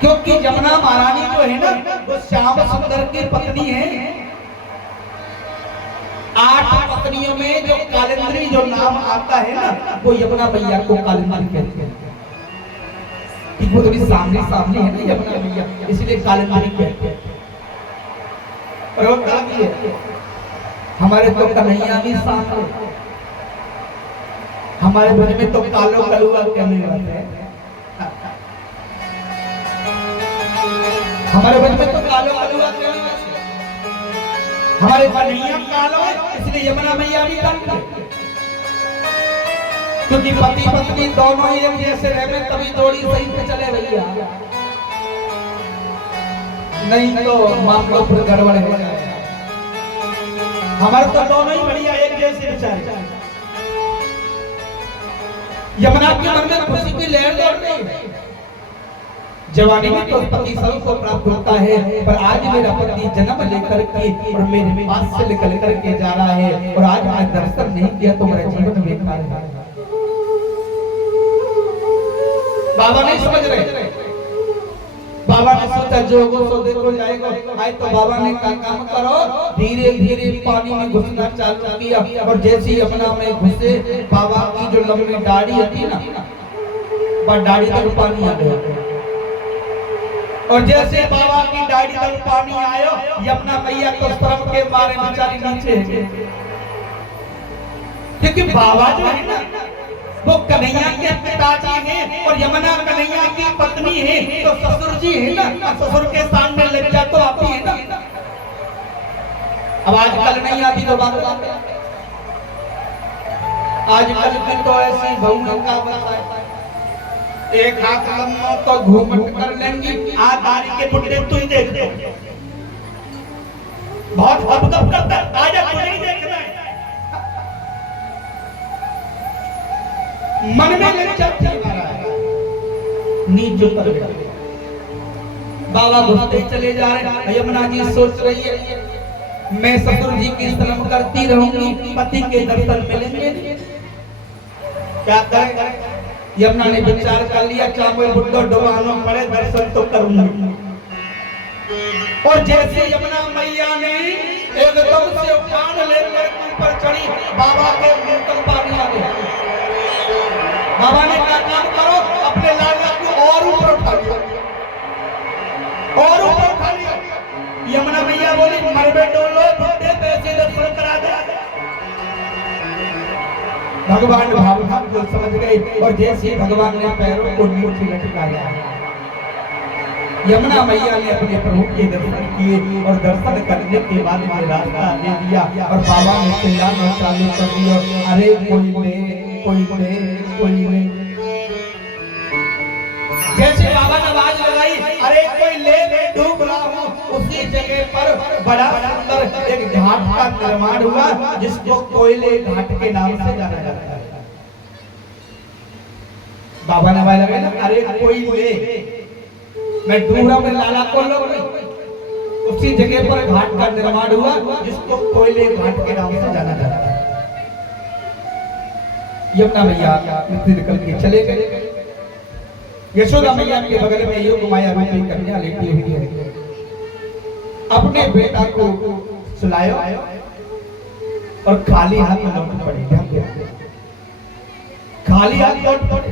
क्योंकि यमुना महारानी जो है ना, वो श्याम सुंदर की पत्नी है। 8 पत्नियों में जो कालिंदी जो नाम आता है ना, वो यमुना मैया को कालिंदी कहते हैं। वो तो भी सामने सामने है ना यमुना मैया, इसलिए कालिंदी कहते हैं। और हमारे तो कन्हैया भी सामने, हमारे ब्रज में तो कालो कलुआ कहने वाले हैं, हमारे ब्रज में तो कालो कलुआ कहने वाले, हमारे कन्हैया कालो है, इसलिए यमुना मैया भी काली है। क्योंकि पति पत्नी दोनों एक जैसे रहे, तभी जोड़ी सही से चले भैया, नहीं तो मामलों पर गड़बड़ हो जाएगा। हमारे तो दोनों ही बढ़िया एक जैसे बेचारे। यमुना के मन में खुशी की लहर दौड़ रही है। जवानी में तो पति सबको प्राप्त होता है, पर आज मेरा पति जन्म लेकर के और मेरे पास से निकल करके जा रहा है, और आज मैं दर्शन नहीं किया तो मेरा जीवन बेकार है। बाबा नहीं समझ रहे। बाबा ने सोचा जो हो सो देखो जाएगा। आज तो बाबा ने क्या काम करो, धीरे धीरे पानी में घुसना चालू किया, और जैसे यमुना में घुसे, बाबा की जो लंबी दाढ़ी थी ना, बस दाढ़ी तक पानी आ गया। और जैसे बाबा की दाढ़ी तक पानी आया, यमुना मैया तो शर्म के मारे बेचारी नीचे है। क्योंकि बाबा जो है ना, वो कन्हैया के पिताजी हैं और यमुना कन्हैया की पत्नी है, तो ससुर जी है ना, ससुर के सामने लग जा तो आती है ना। अब आजकल नहीं आती तो बात, आजकल की तो ऐसी बहुओं का बताए, एक हाथ लम्बा तो घूमट कर लेंगी, दाढ़ी के बुढ़े तू ही देख दे, बहुत हबकब करता है, आजा तुझे ही देखना है। मन में लग जाती है, नीचे उतर गए। बाबा घुसते चले जा रहे हैं। यमुना जी सोच रही है, मैं ससुर जी की शर्म करती रहूंगी, पति के दर्शन मिलेंगे, क्या करें। यमुना ने विचार कर लिया, चाहे बुड्ढो डुबानो पड़े, दर्शन तो करूंगी। और जैसे यमुना मैया ने एकदम से उठान लेकर ऊपर चढ़ी, बाबा के मुंह तक पानी आ गया। बाबा ने क्या काम करो, अपने लाला को और ऊपर उठा लिया, और ऊपर उठा लिया। यमुना मैया बोली, मर बैठो लो, बुड्ढे पैसे दर्शन करा दे। भगवान भावना को समझ गए और जैसे ही भगवान ने पैरों को नीचे लटकाया, यमुना मैया ने अपने प्रभु के दर्शन किए और दर्शन करने के बाद में रास्ता दे दिया और बाबा ने चिल्लाना चालू कर दिया, अरे कोई ले, कोई ले, कोई ले। जैसे बाबा ने आवाज लगाई, अरे कोई ले, मैं डूब रहा हूँ, उसी जगह पर बड़ा सुंदर एक घाट का निर्माण हुआ जिसको कोयले घाट के नाम से जाना जाता है। बाबा ने आवाज लगाई ना, अरे कोई ले, मैं डूब रहा हूँ, लाला को लो। उसी जगह पर घाट का निर्माण हुआ जिसको कोयले घाट के नाम से जाना जाता है। यमुना मैया निकल के चले गए। यशोदा मैया के बगल में योग माया रूपी कन्या लेटी हुई है। अपने बेटा को सुलायो और खाली हाथ लौट पड़े। खाली हाथ लौट पड़े।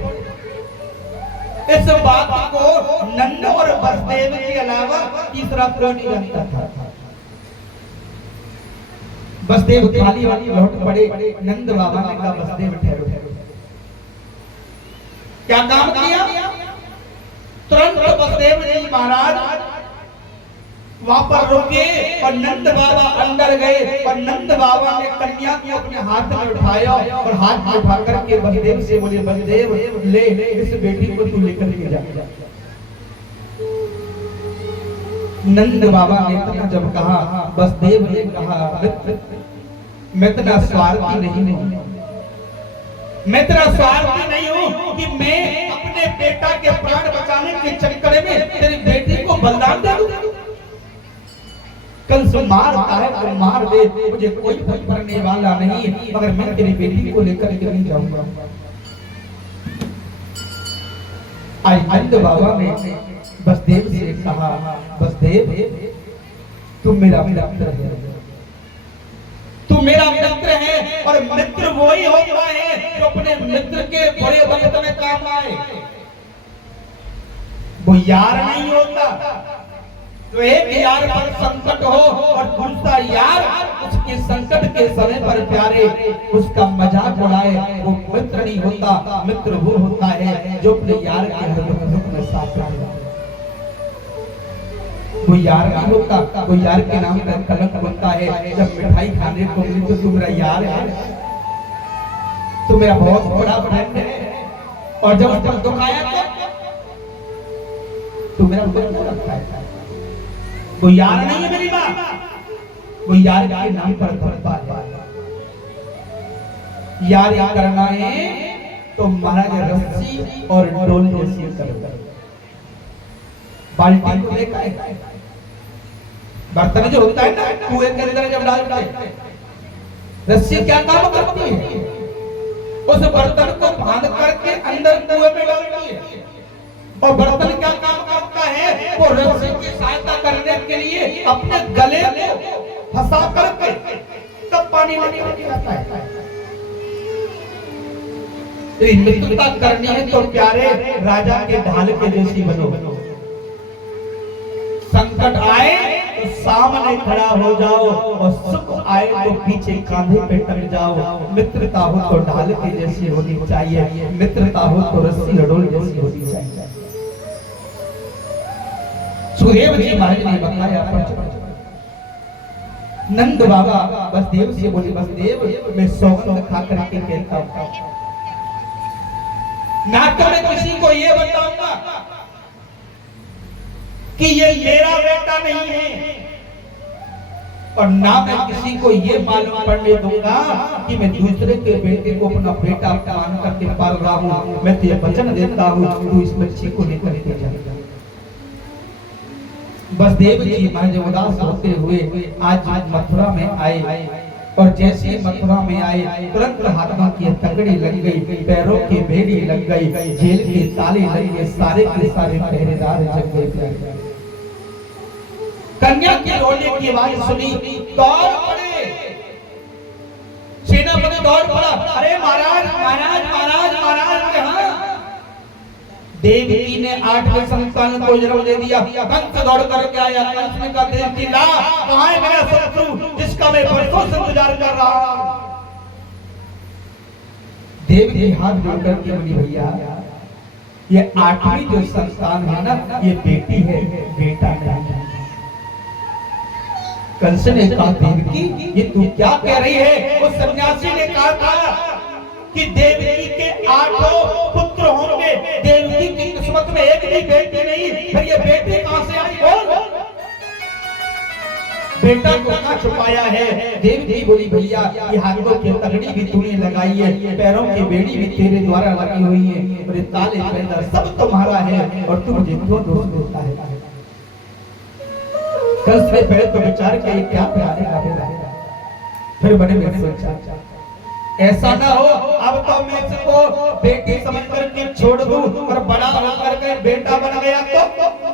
इस बात को नंद और बसदेव के अलावा तीसरा कोई नहीं जानता था। बसदेव खाली हाथ लौट पड़े। नंद बाबा ने कहा, बसदेव ठहरो। क्या काम किया? तुरंत बसदेव जी महाराज वहां पर रुके और नंद बाबा अंदर गए और नंद बाबा ने कन्या को अपने हाथ में उठाया और हाथ में उठा करके बसदेव से बोले, बसदेव ले, इस बेटी को तू लेकर के जा। नंद बाबा ने इतना जब कहा, बसदेव ने कहा, मैं इतना स्वार्थी नहीं हूं, मैं तेरा स्वार्थी नहीं हूं कि मैं अपने बेटा के प्राण बचाने के चक्कर में तेरी बेटी को बलिदान दे दूं। कल से मारता है तो मार दे, मुझे कोई फर्क पड़ने वाला नहीं, मगर मैं तेरी बेटी को लेकर के नहीं जाऊंगा। नंद बाबा ने बसदेव से कहा, बसदेव तुम मेरा मित्र है, तू मेरा मित्र है और मित्र वही होता है जो अपने मित्र के बुरे वक्त में काम आए। वो यार नहीं होता तो एक यार पर संकट हो और दूसरा यार उसके संकट के समय पर प्यारे उसका मजाक उड़ाए, वो मित्र नहीं होता। मित्र वो होता है जो अपने यार के हर दुख में साथ रहे। वो यार नहीं होता, वो यार के नाम पर कलंक बनता है। जब मिठाई खाने को मिली तो तू मेरा यार है, तू मेरा बहुत बड़ा फ्रेंड है, और जब दुख आया तो मेरा दुख क्यों रखता है? वो यार नहीं है मेरी माँ, वो यार के नाम पर धरता है। यार करना है तो महाराज रस्सी और डोल जैसी कर, बाल्टी को लेकर बर्तन जो होता है ना कुएं के अंदर जब डालते हैं, रस्सी क्या काम करती है? उस बर्तन को बांध करके अंदर कुएं में डालती है। और बर्तन क्या काम करता है? वो रस्सी की सहायता करने के लिए अपने गले को फंसा करके तब पानी लेके आता है। मित्रता करनी है तो प्यारे राजा के ढाल के जैसी बनो। संकट आए तो सामने खड़ा हो जाओ और सुख आए तो पीछे कांधे पे टक जाओ। मित्रता हो तो ढाल के जैसी होनी चाहिए, मित्रता हो तो रस्सी डोल जैसी होनी चाहिए। सुदेव जी महाराज ने बताया, नंद बाबा बसदेव से बोले, बसदेव मैं सौगंध खा करके कहता हूं, ना तो मैं किसी को ये बताऊंगा कि ये मेरा बेटा नहीं है, और ना मैं किसी को ये मालूम पड़ने दूंगा कि मैं दूसरे के बेटे को अपना बेटा मान करके पाल रहा हूं। मैं तुझे वचन देता हूं तू इस बच्ची को लेकर के जाएगा। बसदेव जी महाराज उदास होते हुए आज मथुरा में आए, और जैसे मथुरा में आए तुरंत हाथों की तगड़ी लग गई, पैरों की बेड़ी लग गई, जेल के ताले लग गए, सारे के सारे पहरेदार जग गए। कन्या के रोने की आवाज सुनी, दौड़ पड़े, सेनापति दौड़ पड़ा, अरे महाराज महाराज महाराज महाराज कहां? देवकी ने 8वें संतान को जन्म दे दिया। कंस दौड़ करके आया, कंस ने कहा, देवकी ला, कहां है मेरा शत्रु जिसका मैं बरसों से इंतजार कर रहा हूं? देव जी हाथ जोड़ करके बोली भैया ये 8वीं जो संतान है ना ये बेटी है बेटा नहीं है। कंस ने कहा देवकी ये तू क्या कह रही है? उस सन्यासी ने कहा था कि देवकी के 8 पुत्र होंगे, देवकी की किस्मत में एक भी बेटी नहीं, फिर ये बेटे कहां से आई? बोल बेटा को कहां छुपाया है? देवकी बोली भैया ये हाथों की तगड़ी भी तूने लगाई है, पैरों की बेड़ी भी तेरे द्वारा लगी हुई है, और ये ताले पैदा सब तुम्हारा है, और तू मुझे क्यों दोष देता है? कंस ने पहले तो विचार किया ये क्या प्यारे लगेगा, फिर बने में सोचा ऐसा ना हो अब तो मैं इसको बेटी समझ करके छोड़ दूं और बड़ा होकर के बेटा बन गया तो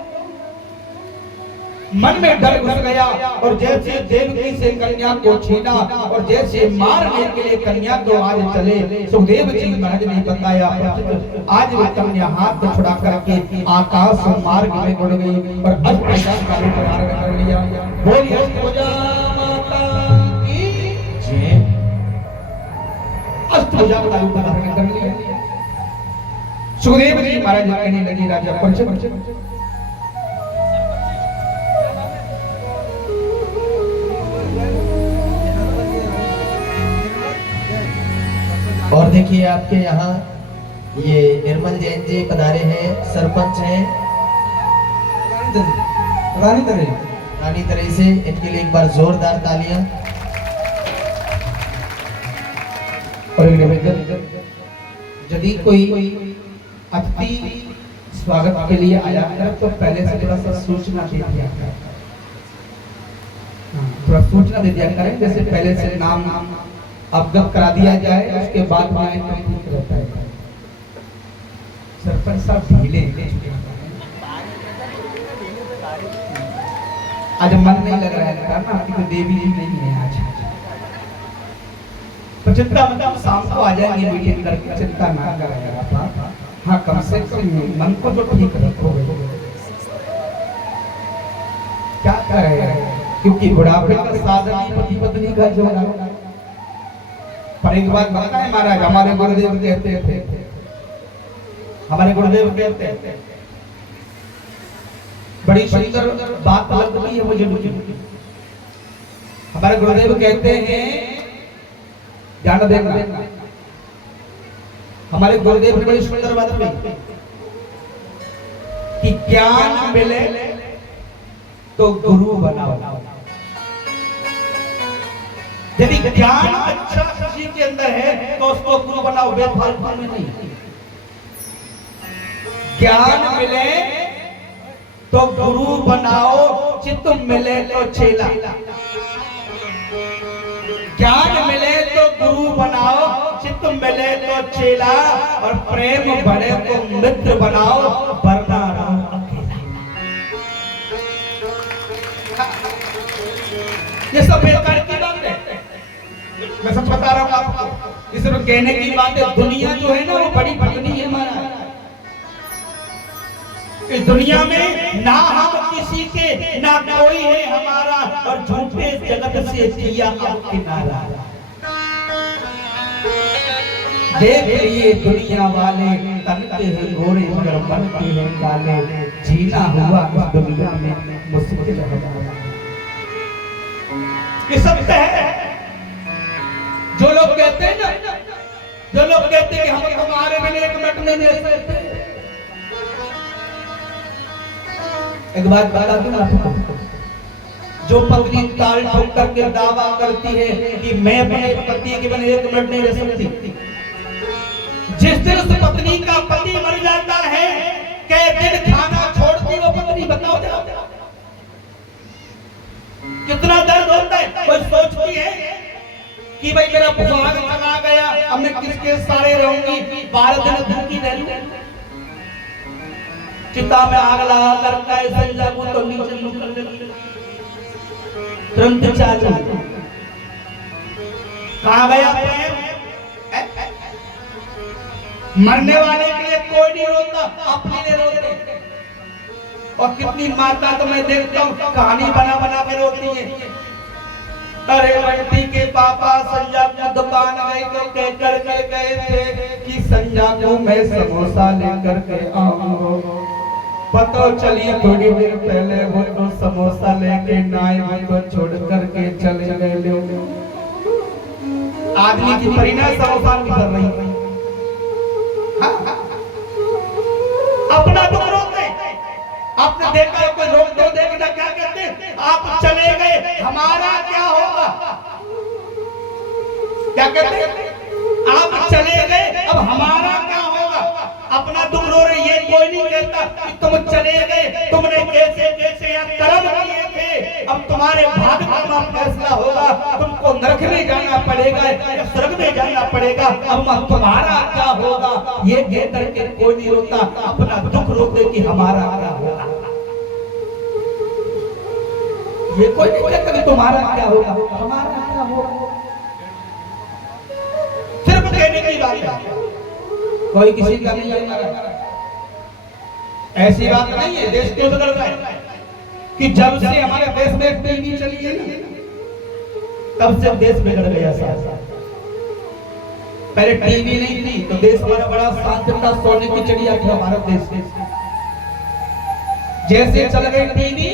मन में डर घुस गया, और जैसे देवकी से कन्या को छीना और जैसे मारने के लिए कन्या को आज चले, सुखदेव जी महाराज ने बताया आज वो कन्या हाथ को छुड़ा करके आकाश मार्ग में उड़ गई और अष्टभुजा का रूप धारण कर लिया। बोलिए अष्टभुजा माता की जय। अष्टभुजा का रूप धारण कर लिया। सुखदेव जी महाराज कहने लगे राजा परीक्षित और देखिए आपके यहाँ ये निर्मल जैन जी पधारे हैं, सरपंच हैं रानी तरह से, इनके लिए एक बार जोरदार तालियां। और यदि कोई अतिथि स्वागत के लिए आया कर तो पहले से थोड़ा सा सूचना दे दिया करें, थोड़ा सूचना दे दिया करें, जैसे पहले से नाम अवगत करा दिया जाए, उसके बाद में आए तो ठीक रहता है। सरपंच साहब ढीले आज मन नहीं लग रहा है ना, आपकी तो देवी जी नहीं है आज, तो चिंता मतलब शाम को आ जाएंगे मीटिंग करके, चिंता ना करेगा आप। हाँ कम से कम मन को तो ठीक रखो, क्या करेगा क्योंकि बुढ़ापे का साधन ही पति पत्नी का जोड़ा। पर एक बात बताएं महाराज, हमारे गुरुदेव कहते थे, हमारे गुरुदेव कहते थे बड़ी सुंदर बात लगती है मुझे, हमारे गुरुदेव कहते हैं ध्यान देना, हमारे गुरुदेव ने बड़ी सुंदर बात कही कि ज्ञान मिले तो गुरु बनाओ। यदि ज्ञान अच्छा किसी के अंदर है तो उसको गुरु बनाओ, बेफालतू में नहीं। ज्ञान मिले तो गुरु बनाओ, चित्त मिले तो चेला। ज्ञान मिले तो गुरु बनाओ, चित्त मिले तो चेला, और प्रेम बढ़े तो मित्र बनाओ, वरना रहो अकेला। ये सब बेकार की बात है, मैं सब बता रहा हूँ आपको। इस कहने की बात है, दुनिया जो है ना वो बड़ी भगनी है हमारा। इस दुनिया में ना हम किसी के ना कोई है हमारा, और झूठे जगत से किया अब किनारा। देख लिए दुनिया वाले तन के हैं गोरे मगर मन के हैं काले, जीना हुआ इस दुनिया में मुश्किल है। ये सब है जो लोग कहते हैं ना, जो लोग कहते हैं कि हम हमारे बिना एक मिनट नहीं रह सकते। एक बात बता दूं आपको, जो पत्नी ताल ठोक करके दावा करती है कि मैं अपने पति के बिना एक मिनट नहीं रह सकती, जिस दिन उस पत्नी का पति मर जाता है, कै दिन खाना छोड़ती वो पत्नी, बताओ जरा कितना दर्द होता है। कोई सोचती है कि भाई मेरा सुहाग चला गया, अब मैं किसके सारे रहूंगी, 12 दिन भूखी रहूंगी। चिता में आग लगा करता है संजा को तो नीचे तुरंत चालू। कहाँ गया प्रेम? मरने वाले के लिए कोई नहीं रोता, अपने लिए रोते। और कितनी माता तो मैं देखता हूँ कहानी बना बना के रोती है। अरे बंटी के पापा संजा की दुकान गए तो कह कर के गए थे क्या को मैं समोसा लेकर के आऊं। पता चलिए थोड़ी देर पहले वो तो समोसा लेके नाई वो तो छोड़ करके चले गए। आदमी की परिणय समोसा नहीं कर रही। हाँ? अपना दुख रोकते। आपने देखा है कोई रोक दो देखना क्या कहते हैं? आप चले गए हमारा क्या होगा? क्या कहते हैं? आप चले गए अब हमारा क्या होगा? अपना दुख रो रहे, ये कोई नहीं कहता कि तुम चले गए, तुमने कैसे कैसे कर्म किए थे, अब तुम्हारे भाग्य का फैसला होगा, तुमको नरक में जाना पड़ेगा या स्वर्ग में जाना पड़ेगा, अब तुम्हारा क्या होगा? ये कह करके कोई नहीं रोता, अपना दुख रोते कि हमारा क्या होगा। ये कोई नहीं कहता कि तुम्हारा क्या होगा, हमारा क्या होगा। सिर्फ कहने की बात है, कोई किसी का नहीं है। ऐसी बात नहीं है। देश क्यों बदल रहा है कि जब से हमारे देश में टीवी चली है तब से देश बिगड़ गया। पहले टीवी नहीं थी तो देश हमारा बड़ा शांत था, सोने की चिड़िया थी भारत देश। जैसे चल गई टीवी,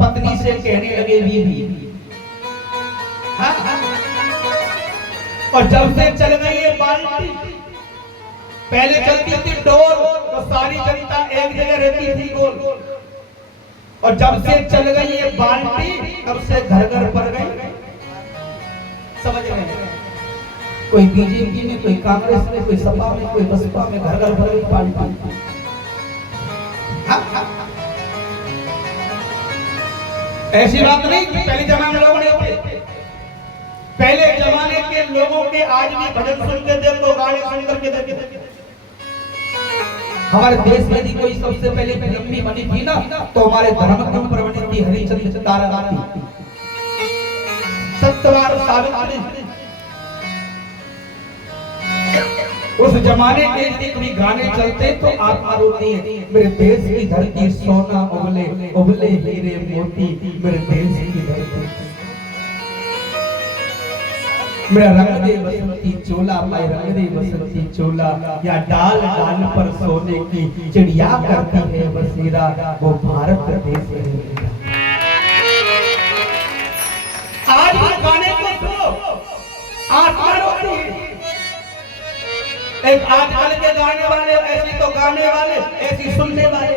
पत्नी से कहने लगे बीवी। हाँ? और जब से चल गई है बाल्टी, पहले चलती थी डोर तो सारी जनता एक जगह रहती थी गोल, और जब से चल गई है बाल्टी तब से घर घर पड़ गई। समझ रहे हैं? कोई बीजेपी में, कोई कांग्रेस में, कोई सपा में, कोई बसपा में, घर घर भर गई बाल्टी। ऐसी बात नहीं कि पहले जमाने में लोग नहीं थे। पहले जमाने के लोगों के आज भी भजन सुनते थे तो गाने सुन करके देते थे। हमारे देश में यदि कोई सबसे पहले फिल्म बनी थी ना तो हमारे धर्म के ऊपर बनी थी हरिश्चंद्र तारा। सत्यवान सावित्री। उस जमाने के यदि कोई गाने चलते तो आत्मा रोती है, मेरे देश की धरती सोना उबले उबले हीरे मोती, मेरे देश की धरती। मेरा रंग दे बसंती चोला, मैं रंग दे बसंती चोला, या डाल डाल पर सोने की चिड़िया करती है बसेरा, वो भारत देश है। आज गाने को सुनो, आत्मा रोती है। एक आजकल के गाने वाले ऐसी तो गाने वाले, ऐसी सुनने वाले।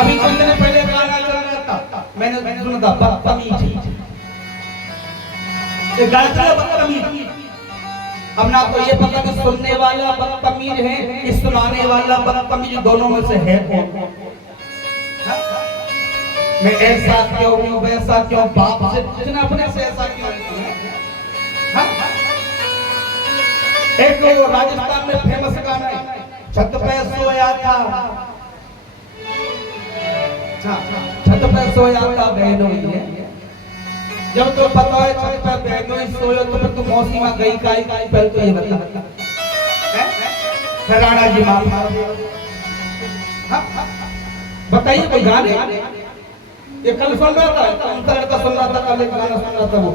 अभी कुछ दिन पहले गाना चल रहा था, मैंने सुना था बदतमीजी। बदतमीज। अब ना तो ये पता कि सुनने वाला बदतमीज है कि सुनाने वाला बदतमीज, दोनों में से है कौन? मैं ऐसा क्यों हूँ, वैसा क्यों, बाप से पूछना अपने से ऐसा क्यों है? एक वो राजस्थान में फेमस गाना है, छत पे सोया था, छत पे सोया था बहनोई है। जब तो पता है छत पे बहनोई सोया तो फिर तुम मौसी में गई काई पहले तो ये बता राणा जी माफ बताइए कोई गाने। ये कल सुन रहा था, अंतर का सुन रहा था, कल एक गाना सुन रहा था। वो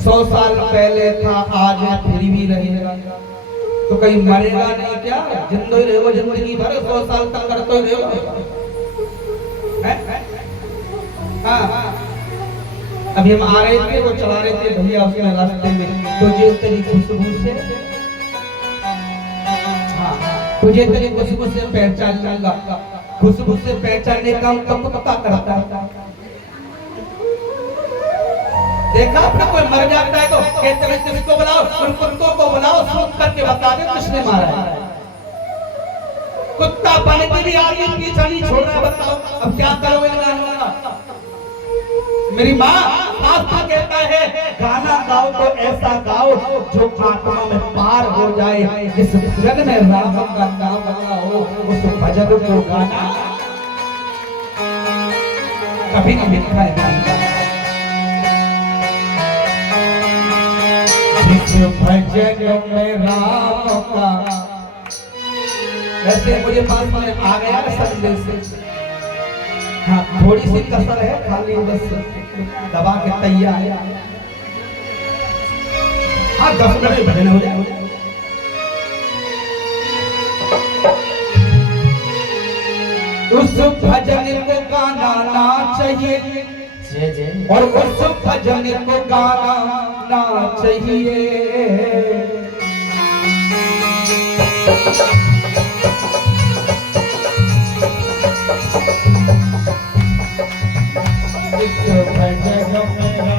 100 साल पहले था, आज फिर भी रहेगा, तो कहीं मरेगा नहीं क्या? जिंदा ही रहेगा जिंदगी भर, 100 साल तक करते ही रहेगा। हाँ, अभी हम आ रहे थे, वो चला रहे थे भैया उसमें रास्ते में, तुझे तेरी खुशबू से, तुझे तेरी खुशबू से पहचान लूंगा, खुशबू से पहचानने का उनको पता करता है। देखा अपना कोई मर जाता है तो कहते हैं किसको बुलाओ, उन कुत्तों को बुलाओ, सुन करके बता दे किसने मारा है। कुत्ता बन के भी आगे पीछा नहीं छोड़ रहा, बताओ अब क्या करोगे? मेरी माँ आत्मा कहता है गाना गाओ तो ऐसा गाओ जो आत्मा में पार हो जाए। इस भजन में राम का नाम बना हो, उस भजन को गाना कभी नहीं लिखा है। भजन में राम का, वैसे मुझे पास में आ गया संदेश। हाँ, थोड़ी सी कसर है, खाली बस दबा के तैयार है। हाँ 10 मिनट में भजन हो जाए। उस भजन को गाना चाहिए जय जय। और उस भजन को गाना चाहिए। भजन मेरा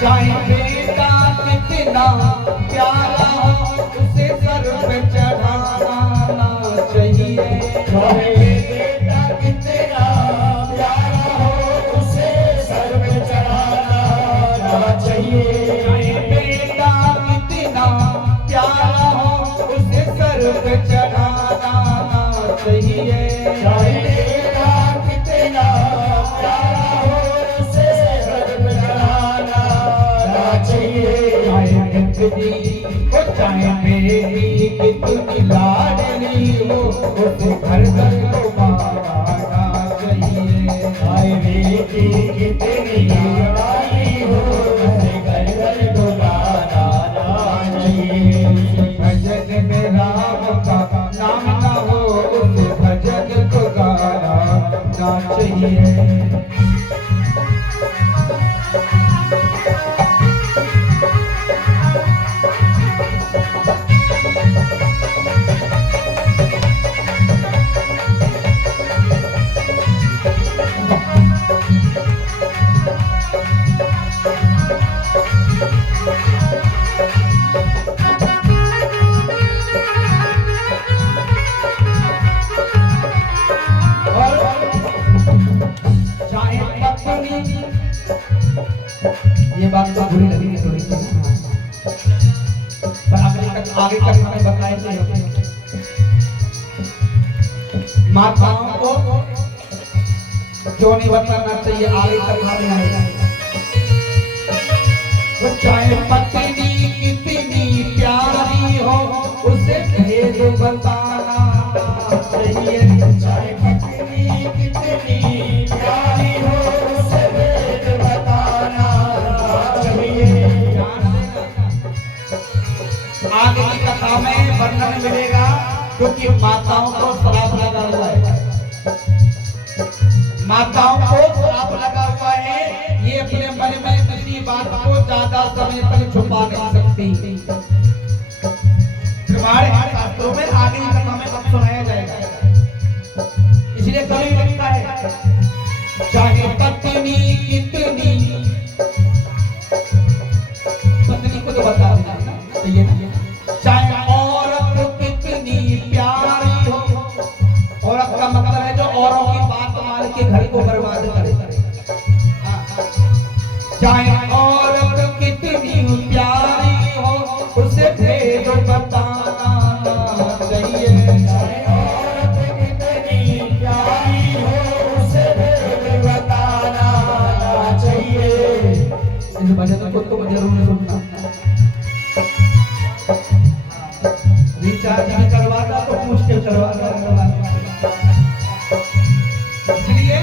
चाहे बेटा कितना प्यारा हो उसे सर पे चढ़ाना चाहिए। चाहे बेटा कितना प्यारा हो उसे सर पे चढ़ाना चाहिए। चाहे बेटा कितना प्यारा हो उसे सर पे चढ़ाना चाहिए। चाहे बेटा कितना प्यारा हो उसे सर पे चढ़ाना चाहिए। चाहे बेटी कितनी लाडली हो उसे घर घर घुमाना चाहिए। चाहे बेटी कितनी लाडली हो उसे घर घर घुमाना चाहिए। भजन में राम का नाम ना हो उसे भजन को गाना चाहिए। ये बात तो बुरी लगी थोड़ी सी, पर आगे तक हमें बताए थे माताओं को क्यों नहीं बताना चाहिए, आगे तक हमें आएगा। तो चाहे पत्नी कितनी प्यारी हो उसे भेद बताना चाहिए। चाहे पत्नी कितनी प्यारी हो उसे भेद बताना चाहिए। आगे की कथा में वर्णन मिलेगा क्योंकि माताओं को श्राप लगा हुआ है। माताओं को श्राप लगा हुआ है, ये अपने मन में किसी बात को ज्यादा समय तक छुपा नहीं सकती। हमारे शास्त्रों में आगे की कथा में सब सुनाया जाएगा, इसलिए कवि लिखता है चाहे पत्नी कितनी, पत्नी को तो बता देना चाहिए ना, चाहे औरत कितनी प्यारी हो, औरत का मतलब है जो औरों की बात मान के घर को बर्बाद करे। चाहे औरत कितनी प्यारी हो उसे भेद बताना चाहिए। रिचार्ज भी करवाता तो पूछ के करवाता। इसलिए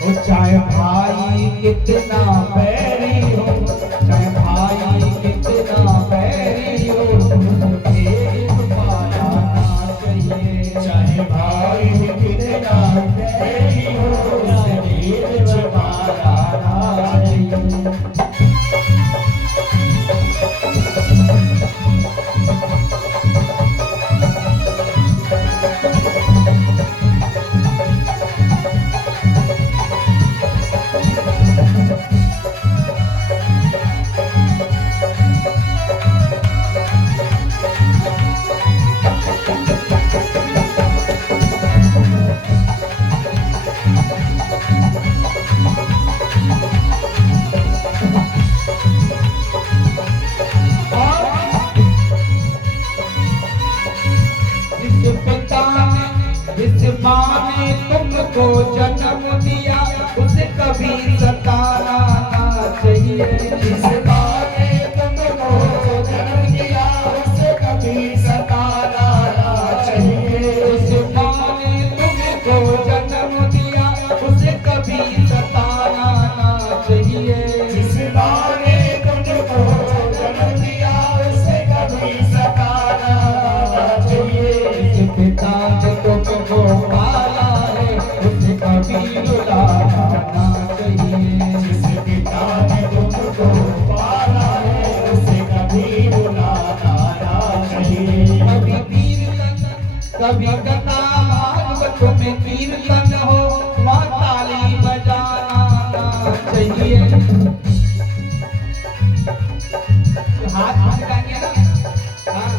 वो चाहे भाई कितना बैरी हो, चाहे भाई कितना बैरी हो, भेद पाया ना चाहिए। चाहे भाई कितना बैरी हो, भेद छुपाना ना चाहिए। जिस माँ ने तुमको जन्म दिया उसे कभी सताना ना चाहिए। जिस माँ ने तुमको जन्म दिया उसे कभी सताना ना चाहिए। जिस माँ ने तुमको जन्म दिया उसे कभी सताना ना चाहिए। जिस माँ ने तुमको जन्म दिया उसे कभी सताना ना चाहिए। जिस पिता ने तुमको पाला है उसे कभी रुलाना ना चाहिए। जिस पिता ने तुमको पाला है उसे कभी रुलाना ना चाहिए। कभी कीर्तन कभी कथा भागवत में कीर्तन हो, वहाँ ताली बजाना ना चाहिए। हाथ लगाएंगे ना। हाँ।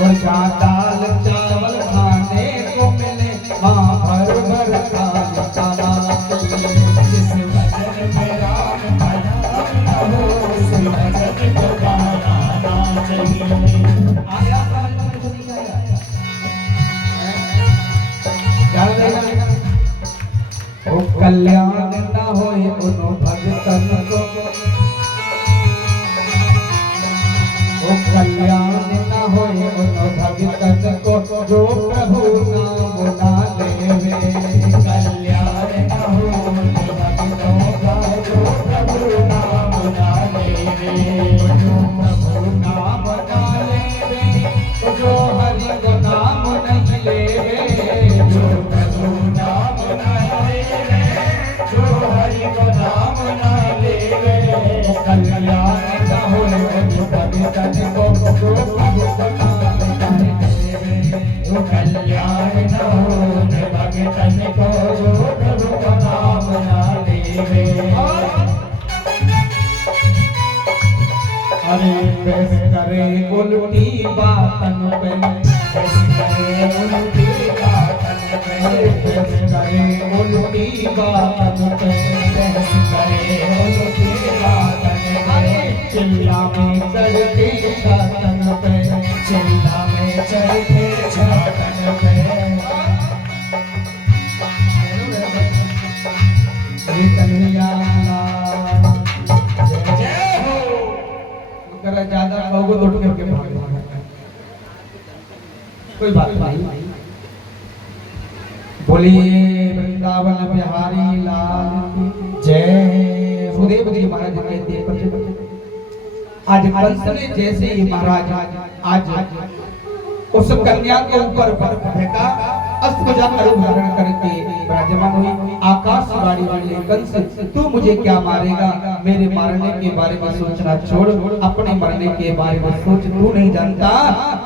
और जहाँ दाल चावल खाने को मिले वहाँ भर भर खाना खाना चाहिए। जिस भजन में राम का नाम न हो उस भजन को गाना ना चाहिए। आया समझ में तो नहीं आया? क्या लगेगा? ओ कल्याण न होए उन भगतन को, ओ कल्याण न होए उन भगतन को, जो प्रभु नाम ना लेवे। कल्याण न हो उन भक्तों का जो प्रभु नाम ना लेवे। जो प्रभु नाम ना लेवे, जो हरि को नाम नहीं लेवे। जो प्रभु नाम ना लेवे, जो हरि को नाम ना लेवे। कल्याण न होए उन भगतन को, जो प्रभु को नाम नहीं लेवे। जो कल्याण न हो उन भक्तन को जो प्रभु का नाम ना लेवे। अरे बस करे उल्टी बातन पे, बस करे उनकी बातन पे, बस करे उल्टी बातन पे, बस करे उनकी बातन पे। चिल्ला में चढ़ते छातन पे, चिल्ला में चढ़ते छातन पे। श्री कन्हैया लाल जय हो। अगर ज्यादा कहोगे तो उठ करके भाग जाना। कोई बात नहीं। बोलिए वृंदावन बिहारी लाल की जय। सुदेव जी महाराज कहते हैं आज कंस ने जैसे ही महाराज आज उस कन्या के ऊपर बर्फ फेंका, अष्टभुजा का रूप धारण करके विराजमान हुई। आकाशवाणी वाले कंस, तू मुझे क्या मारेगा? मेरे मारने के बारे में सोचना छोड़, अपने मरने के बारे में सोच। तू नहीं जानता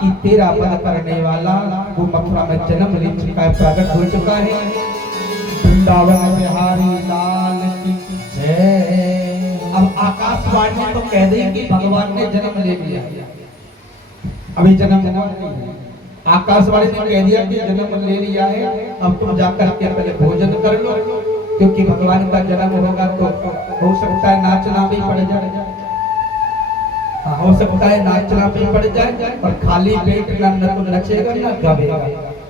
कि तेरा वध करने वाला वो मथुरा में जन्म ले चुका है, प्रकट हो चुका है। वृंदावन बिहारी लाल की जय। अब आकाशवाणी तो कह दी कि भगवान ने जन्म ले लिया, अभी जन्म हुआ नहीं है। आकाशवाणी ने कह दिया कि जन्म ले लिया है, अब तुम जाकर के पहले भोजन कर लो, क्योंकि भगवान का जन्म होगा तो हो सकता है नाचना भी पड़ जाए। हो सकता है नाचना भी पड़ जाए, और खाली पेट ना तो नचेगा ना गावेगा।